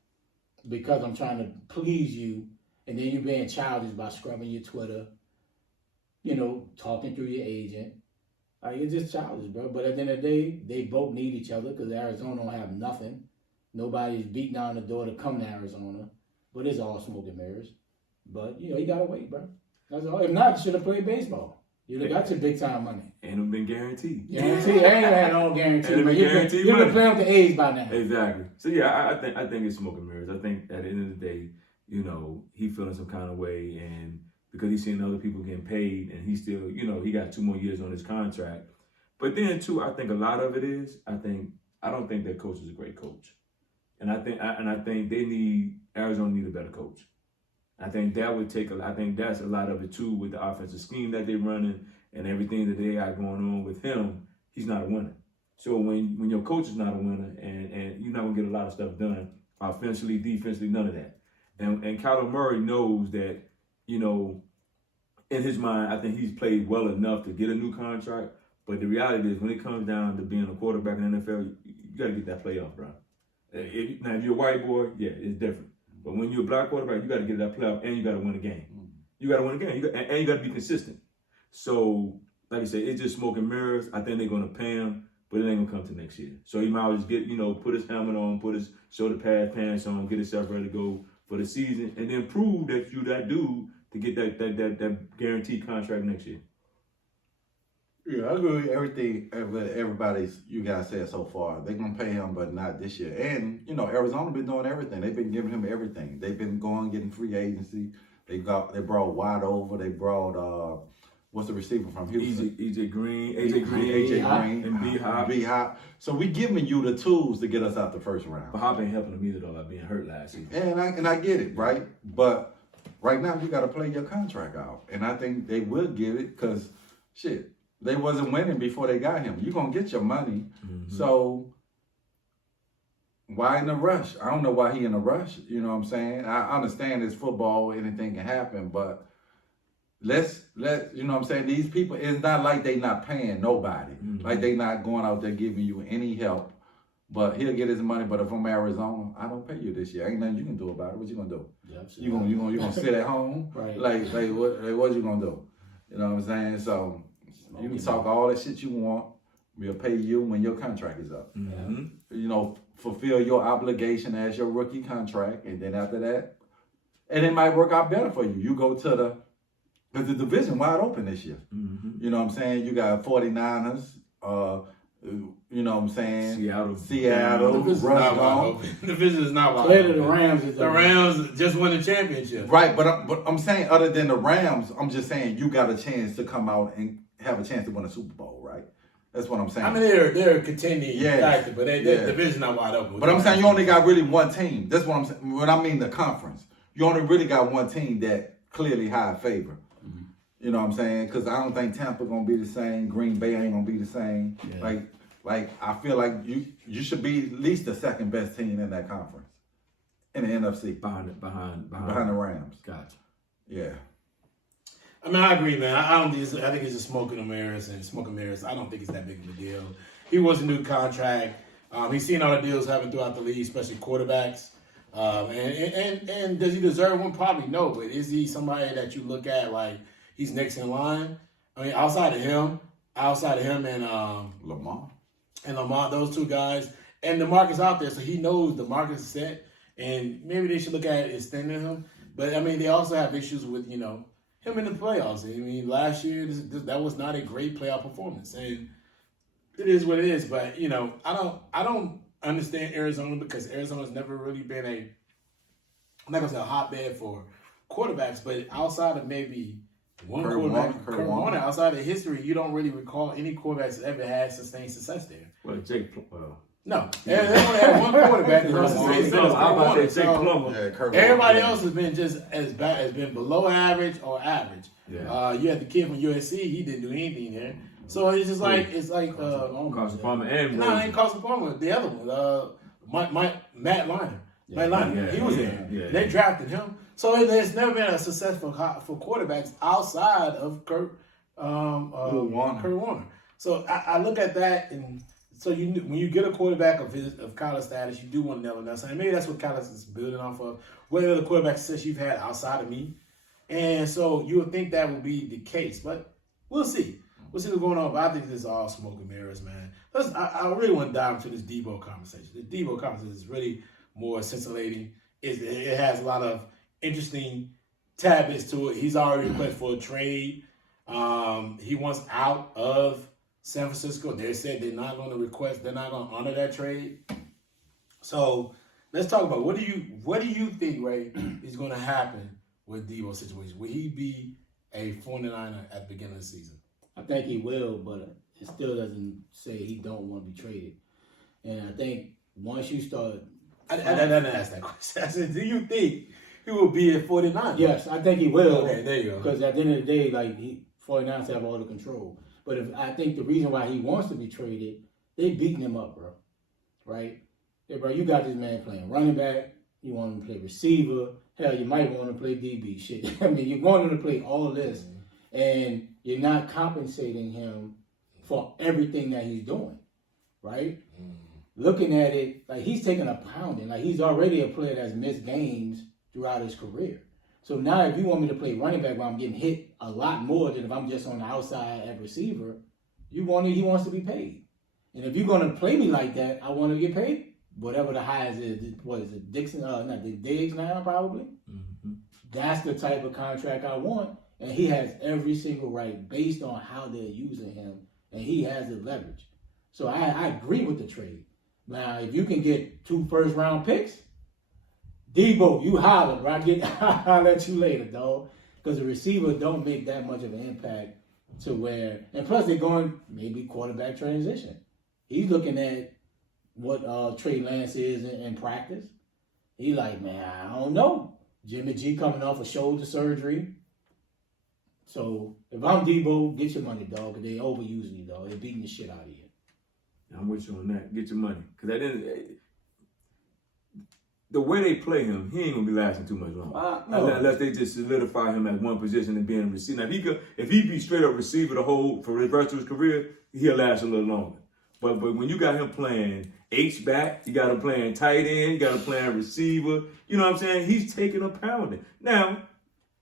because I'm trying to please you, and then you're being childish by scrubbing your Twitter, you know, talking through your agent. Like, it's just childish, bro. But at the end of the day, they both need each other because Arizona don't have nothing. Nobody's beating down the door to come to Arizona. But it's all smoke and mirrors. But, you know, you got to wait, bro. That's all. If not, you should have played baseball. You got your big time money. Ain't them been guaranteed. Guarantee, ain't had no guarantee. Ain't But been guaranteed you've been money. playing with the A's by now. Exactly. So yeah, I think it's smoke and mirrors. I think at the end of the day, you know, he feeling some kind of way, and because he's seeing other people getting paid, and he still, you know, he got 2 more years on his contract. But then too, I think a lot of it is, I don't think their coach is a great coach, and I think Arizona need a better coach. I think that would take I think that's a lot of it too with the offensive scheme that they're running and everything that they got going on with him. He's not a winner. So when your coach is not a winner and you're not gonna get a lot of stuff done offensively, defensively, none of that. And Kyler Murray knows that, you know, in his mind, I think he's played well enough to get a new contract. But the reality is, when it comes down to being a quarterback in the NFL, you got to get that playoff, bro. If you're a white boy, yeah, it's different. But when you're a black quarterback, you got to get that playoff, and you got to win a game. You got to win a game, and you got to be consistent. So, like I said, it's just smoke and mirrors. I think they're going to pay him, but it ain't going to come to next year. So he might always get, you know, put his helmet on, put his shoulder pad pants on, get himself ready to go for the season, and then prove that you that dude to get that guaranteed contract next year. Yeah, I agree with everything you guys said so far. They're gonna pay him, but not this year. And you know, Arizona been doing everything. They've been giving him everything. They've been going getting free agency. They brought Wide Over. They brought what's the receiver from Houston? AJ Green, and B Hop. So we giving you the tools to get us out the first round. But Hop ain't helping them either though, like being hurt last season. And I get it, right? But right now you got to play your contract out, and I think they will give it because shit. They wasn't winning before they got him. You're going to get your money. Mm-hmm. So why in a rush? I don't know why he in a rush. You know what I'm saying? I understand it's football, anything can happen, but let's you know what I'm saying? These people, it's not like they not paying nobody. Mm-hmm. Like they not going out there giving you any help. But he'll get his money. But if I'm Arizona, I don't pay you this year. Ain't nothing you can do about it. What you gonna do? You gonna sit at home? Right. Like what you gonna do? You know what I'm saying? So you can talk all that shit you want. We'll pay you when your contract is up. Mm-hmm. You know, fulfill your obligation as your rookie contract, and then after that, and it might work out better for you. You go to because the division wide open this year. Mm-hmm. You know what I'm saying? You got 49ers. You know what I'm saying? Seattle. The division is not wide open. The Rams. The Rams just won the championship. Right, but I'm saying other than the Rams, I'm just saying you got a chance to come out and have a chance to win a Super Bowl, right? That's what I'm saying. I mean, they're a contending factor, but the division's not wide open. But I'm saying you only got really one team. That's what I'm saying. When I mean the conference, you only really got one team that clearly high favor. Mm-hmm. You know what I'm saying? Because I don't think Tampa gonna be the same. Green Bay ain't gonna be the same. Yeah. Like I feel like you should be at least the second best team in that conference in the NFC behind the Rams. Gotcha. Yeah. I mean, I agree, man. I think it's just smoke and mirrors. I don't think it's that big of a deal. He wants a new contract. He's seen all the deals happen throughout the league, especially quarterbacks. And does he deserve one? Probably no. But is he somebody that you look at like he's next in line? I mean, outside of him and Lamar, those two guys, and the market's out there, so he knows the market's set, and maybe they should look at extending him. But I mean, they also have issues with him in the playoffs. I mean, last year that was not a great playoff performance, and it is what it is. But I don't understand Arizona because Arizona's never really been I'm not gonna say a hotbed for quarterbacks, but outside of maybe one quarterback, Kurt Warner, outside of history, you don't really recall any quarterbacks that ever had sustained success there. Well, no, they only had one quarterback. Everybody else has been just as bad, has been below average or average. Yeah. You had the kid from USC; he didn't do anything there. So it's just like Carson Palmer and ain't Carson Palmer. The other one, Matt Leinart. Matt Leinart, he was there. Yeah. They drafted him. So there's never been a successful for quarterbacks outside of Kurt Warner. So I look at that, and so when you get a quarterback of Kyler's status, you do want to never know. So maybe that's what Kyler is building off of. What other quarterback success you've had outside of me, and so you would think that would be the case, but we'll see. We'll see what's going on. But I think this is all smoke and mirrors, man. I really want to dive into this Debo conversation. The Debo conversation is really more scintillating. It has a lot of interesting tidbits to it. He's already requested for a trade. He wants out of San Francisco. They said they're not going to honor that trade. So let's talk about what do you think, Ray, is going to happen with Debo's situation? Will he be a 49er at the beginning of the season? I think he will, but it still doesn't say he don't want to be traded. And I think once you start... I didn't ask that question. I said, do you think he will be at 49? Yes, I think he will. Okay, there you go. Because at the end of the day, 49ers have all the control. But I think the reason why he wants to be traded, they beating him up, bro. Right? Hey, bro, you got this man playing running back. You want him to play receiver. Hell, you might want him to play DB. Shit. I mean, you want him to play all of this. And you're not compensating him for everything that he's doing. Right? Looking at it, he's taking a pounding. He's already a player that's missed games throughout his career. So now if you want me to play running back where I'm getting hit a lot more than if I'm just on the outside at receiver, he wants to be paid. And if you're going to play me like that, I want to get paid whatever the highest is. What is it? Diggs now probably? Mm-hmm. That's the type of contract I want. And he has every single right based on how they're using him. And he has the leverage. So I agree with the trade. Now, if you can get 2 first-round picks, Debo, you holler, right? I'll let you later, dog. Because the receiver don't make that much of an impact to where, and plus they're going maybe quarterback transition. He's looking at what Trey Lance is in practice. He like, man, I don't know. Jimmy G coming off a shoulder surgery. So if I'm Debo, get your money, dog, because they overusing you, dog. They're beating the shit out of you. I'm with you on that. Get your money. Because the way they play him, he ain't going to be lasting too much longer. No. Unless they just solidify him at one position and being a receiver. Now, if he be straight up receiver for the rest of his career, he'll last a little longer. But when you got him playing H-back, you got him playing tight end, you got him playing receiver, you know what I'm saying? He's taking a pounding. Now,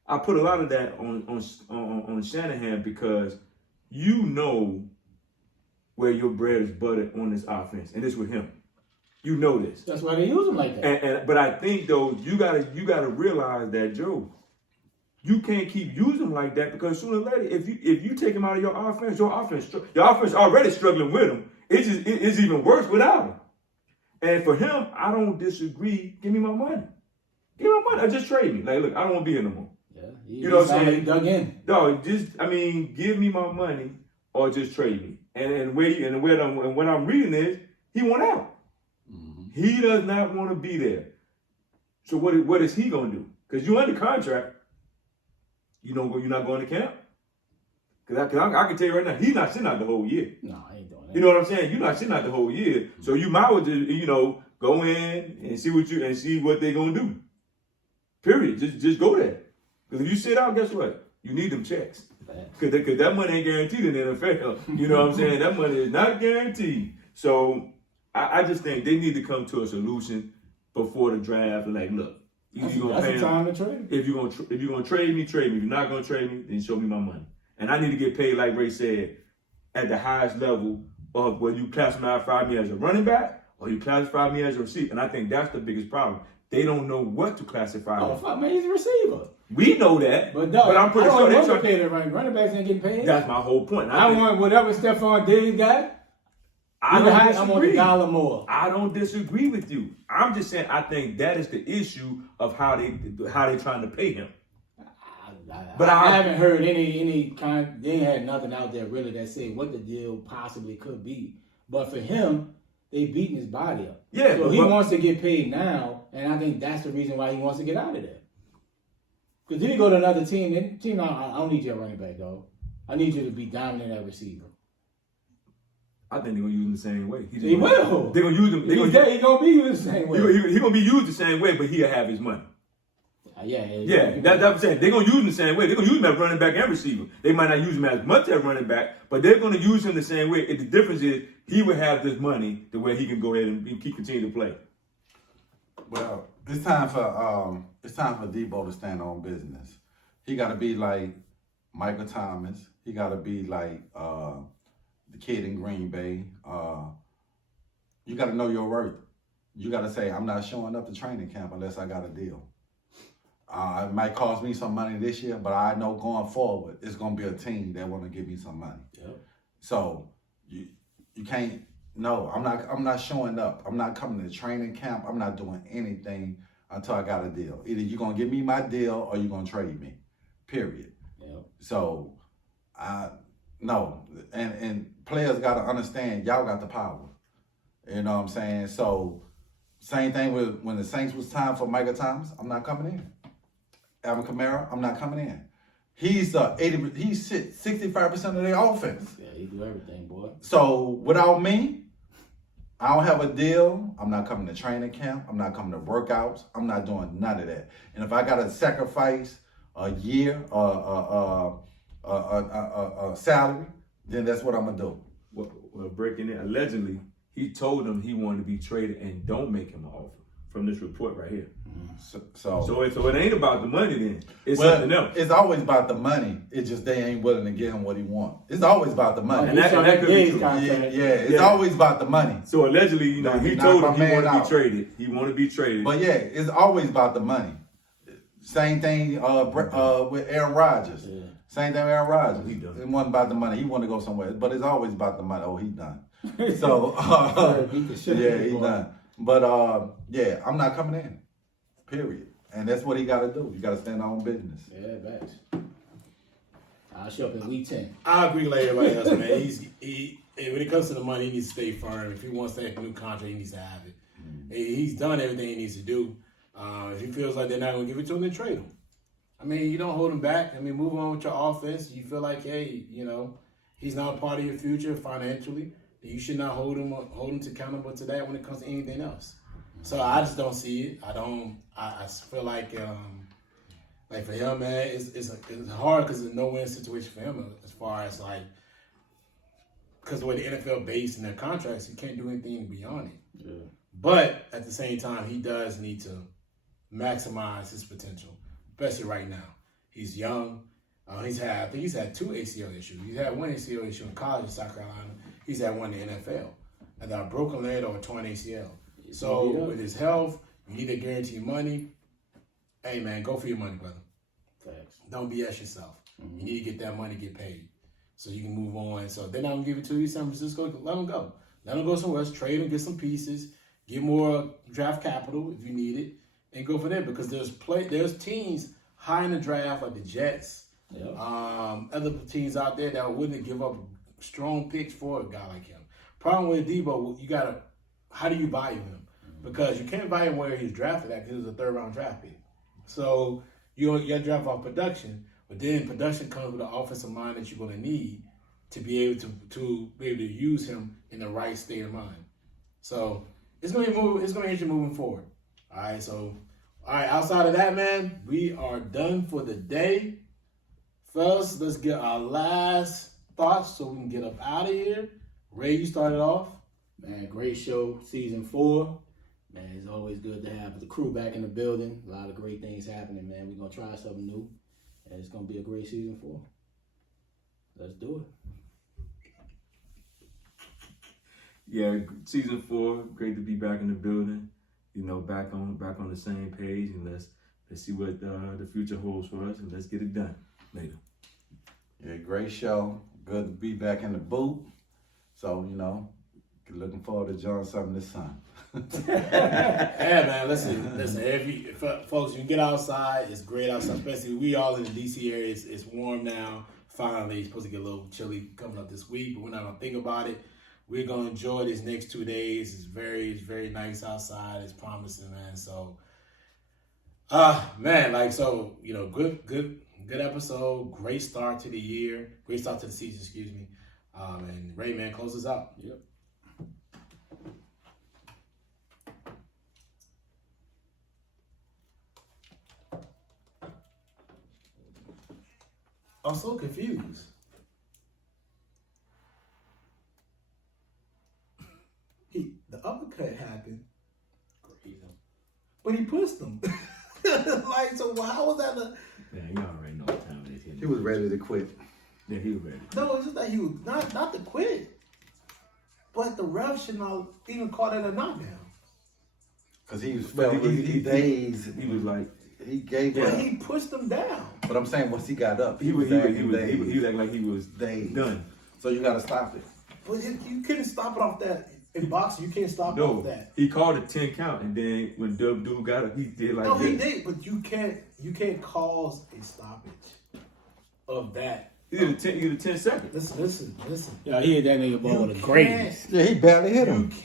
I put a lot of that on Shanahan because you know where your bread is buttered on this offense, and it's with him. You know this. That's why they use him like that. But I think though you gotta realize that, Joe, you can't keep using him like that because sooner or later, if you take him out of your offense already struggling with him. It's even worse without him. And for him, I don't disagree. Give me my money. Give me my money. Or just trade me. Look, I don't want to be here no more. Yeah, you know what I'm saying? Dug in. No, give me my money or just trade me. And what I'm reading is he went out. Mm-hmm. He does not want to be there. So what is he gonna do? Because you under contract. You're not going to camp. Because I can tell you right now, he's not sitting out the whole year. No, I ain't doing that. You know what I'm saying? You're not sitting out the whole year. So you might as well just, go in and see what they're gonna do. Period. Just go there. Because if you sit out, guess what? You need them checks. Because that money ain't guaranteed in the NFL. You know what I'm saying? That money is not guaranteed. So I just think they need to come to a solution before the draft. Like, look, that's the time to trade. If you're gonna trade me, trade me. If you're not gonna trade me, then show me my money. And I need to get paid, like Ray said, at the highest level of whether you classify me as a running back or you classify me as a receiver. And I think that's the biggest problem. They don't know what to classify. Oh, fuck, man, he's a receiver. We know that, but I'm pretty sure they're trying to pay running backs ain't getting paid. That's my whole point. I want whatever Stephon Diggs got. I want a dollar more. I don't disagree with you. I'm just saying I think that is the issue of how they trying to pay him. But I haven't heard any kind. They had nothing out there really that said what the deal possibly could be. But for him, they beating his body up. Yeah, so he wants to get paid now, and I think that's the reason why he wants to get out of there. Because then you go to another team, and I don't need you at running back, though. I need you to be dominant at receiver. I think they're gonna use him the same way. He will. They're gonna use him. He's gonna be used the same way. He's gonna be used the same way, but he'll have his money. Yeah. That's what I'm saying. They're gonna use him the same way. They're gonna use him as running back and receiver. They might not use him as much as running back, but they're gonna use him the same way. The difference is he will have this money to where he can go ahead and continue to play. Well, it's time for Debo to stand on business. He got to be like Michael Thomas. He got to be like the kid in Green Bay. You got to know your worth. You got to say, I'm not showing up to training camp unless I got a deal. It might cost me some money this year, but I know going forward, it's gonna be a team that want to give me some money. Yep. So you can't. No, I'm not showing up. I'm not coming to training camp. I'm not doing anything until I got a deal. Either you're gonna give me my deal or you're gonna trade me. Period. Yep. So no, and players gotta understand y'all got the power. You know what I'm saying? So same thing with when the Saints was time for Michael Thomas, I'm not coming in. Alvin Kamara, I'm not coming in. He's 65% of their offense. Yeah, he do everything, boy. So without me, I don't have a deal. I'm not coming to training camp. I'm not coming to workouts. I'm not doing none of that. And if I got to sacrifice a year, a salary, then that's what I'm gonna do. Well, breaking it, allegedly, he told them he wanted to be traded and don't make him an offer from this report right here. So it ain't about the money then. It's something else. It's always about the money. It's just they ain't willing to give him what he wants. It's always about the money. And that could be true. It's always about the money. So allegedly, he told him he wanted to be traded. He wanted to be traded. But yeah, it's always about the money. Same thing with Aaron Rodgers. Yeah. Same thing with Aaron Rodgers. He done. It wasn't about the money. He wanted to go somewhere. But it's always about the money. Oh, he done. So, he done. But, yeah, I'm not coming in. Period. And that's what he got to do. You got to stand on business. Yeah, backs. I'll show up in week 10. I agree like everybody else, man. When it comes to the money, he needs to stay firm. If he wants to have a new contract, he needs to have it. He's done everything he needs to do. If he feels like they're not going to give it to him, then trade him. I mean, you don't hold him back. I mean, move on with your offense. You feel like, hey, he's not a part of your future financially. You should not hold him to accountable to that when it comes to anything else. So I just don't see it. I feel like for him, man, it's hard because it's a no-win situation for him as far as because the way the NFL based in their contracts, he can't do anything beyond it. Yeah. But at the same time, he does need to maximize his potential, especially right now. He's young. I think he's had 2 ACL issues. He's had 1 ACL issue in college in South Carolina. He's had 1 in the NFL. And a broken leg or a torn ACL. So with his health, you need to guarantee money. Hey, man, go for your money, brother. Facts. Don't BS yourself. Mm-hmm. You need to get that money, get paid, so you can move on. So they're not going to give it to you, San Francisco. Let them go. Let them go somewhere else. Trade them, get some pieces, get more draft capital if you need it, and go for them. Because there's teams high in the draft like the Jets, other teams out there that are willing to give up strong picks for a guy like him. Problem with Debo, how do you value him? Because you can't value him where he's drafted at because he was a 3rd-round draft pick. So you got draft off production, but then production comes with the offensive mind that you're going to need to be able to use him in the right state of mind. So it's going to hit you moving forward. All right. So outside of that, man, we are done for the day. Fellas, let's get our last thoughts so we can get up out of here. Ray, you started off. Man, great show, season 4. Man, it's always good to have the crew back in the building. A lot of great things happening, man. We're going to try something new, and it's going to be a great season 4. Let's do it. Yeah, season 4, great to be back in the building. Back on the same page, and let's see what the future holds for us, and let's get it done later. Yeah, great show. Good to be back in the booth. So, looking forward to joining something this summer. Yeah, man. Listen. Folks, you get outside. It's great outside, especially we all in the DC area. It's warm now. Finally, it's supposed to get a little chilly coming up this week, but we're not gonna think about it. We're gonna enjoy these next 2 days. It's very nice outside. It's promising, man. So, good episode. Great start to the year. Great start to the season. Excuse me. And Ray, man, close us out. Yep. I'm so confused. The uppercut happened, but he pushed him. So how was that? Yeah, you already know what time it is. He was ready to quit. Yeah, he was ready. No, it's just that he was not to quit, but the ref should not even call that a knockdown. Because he was But dazed. He was like, he gave But up. he pushed them down. But I'm saying once he got up, He was acting dazed. like he was Dazed. done. So you got to stop it. But you couldn't stop it off that. In boxing, you can't stop it No, off that. he called a 10 count, and then when dude got up, he did like No, this. he did, but you can't cause a stoppage of that. He did a 10 seconds. Listen. Yeah, he hit that nigga ball with a You greatness. Yeah, he barely hit You him. can't.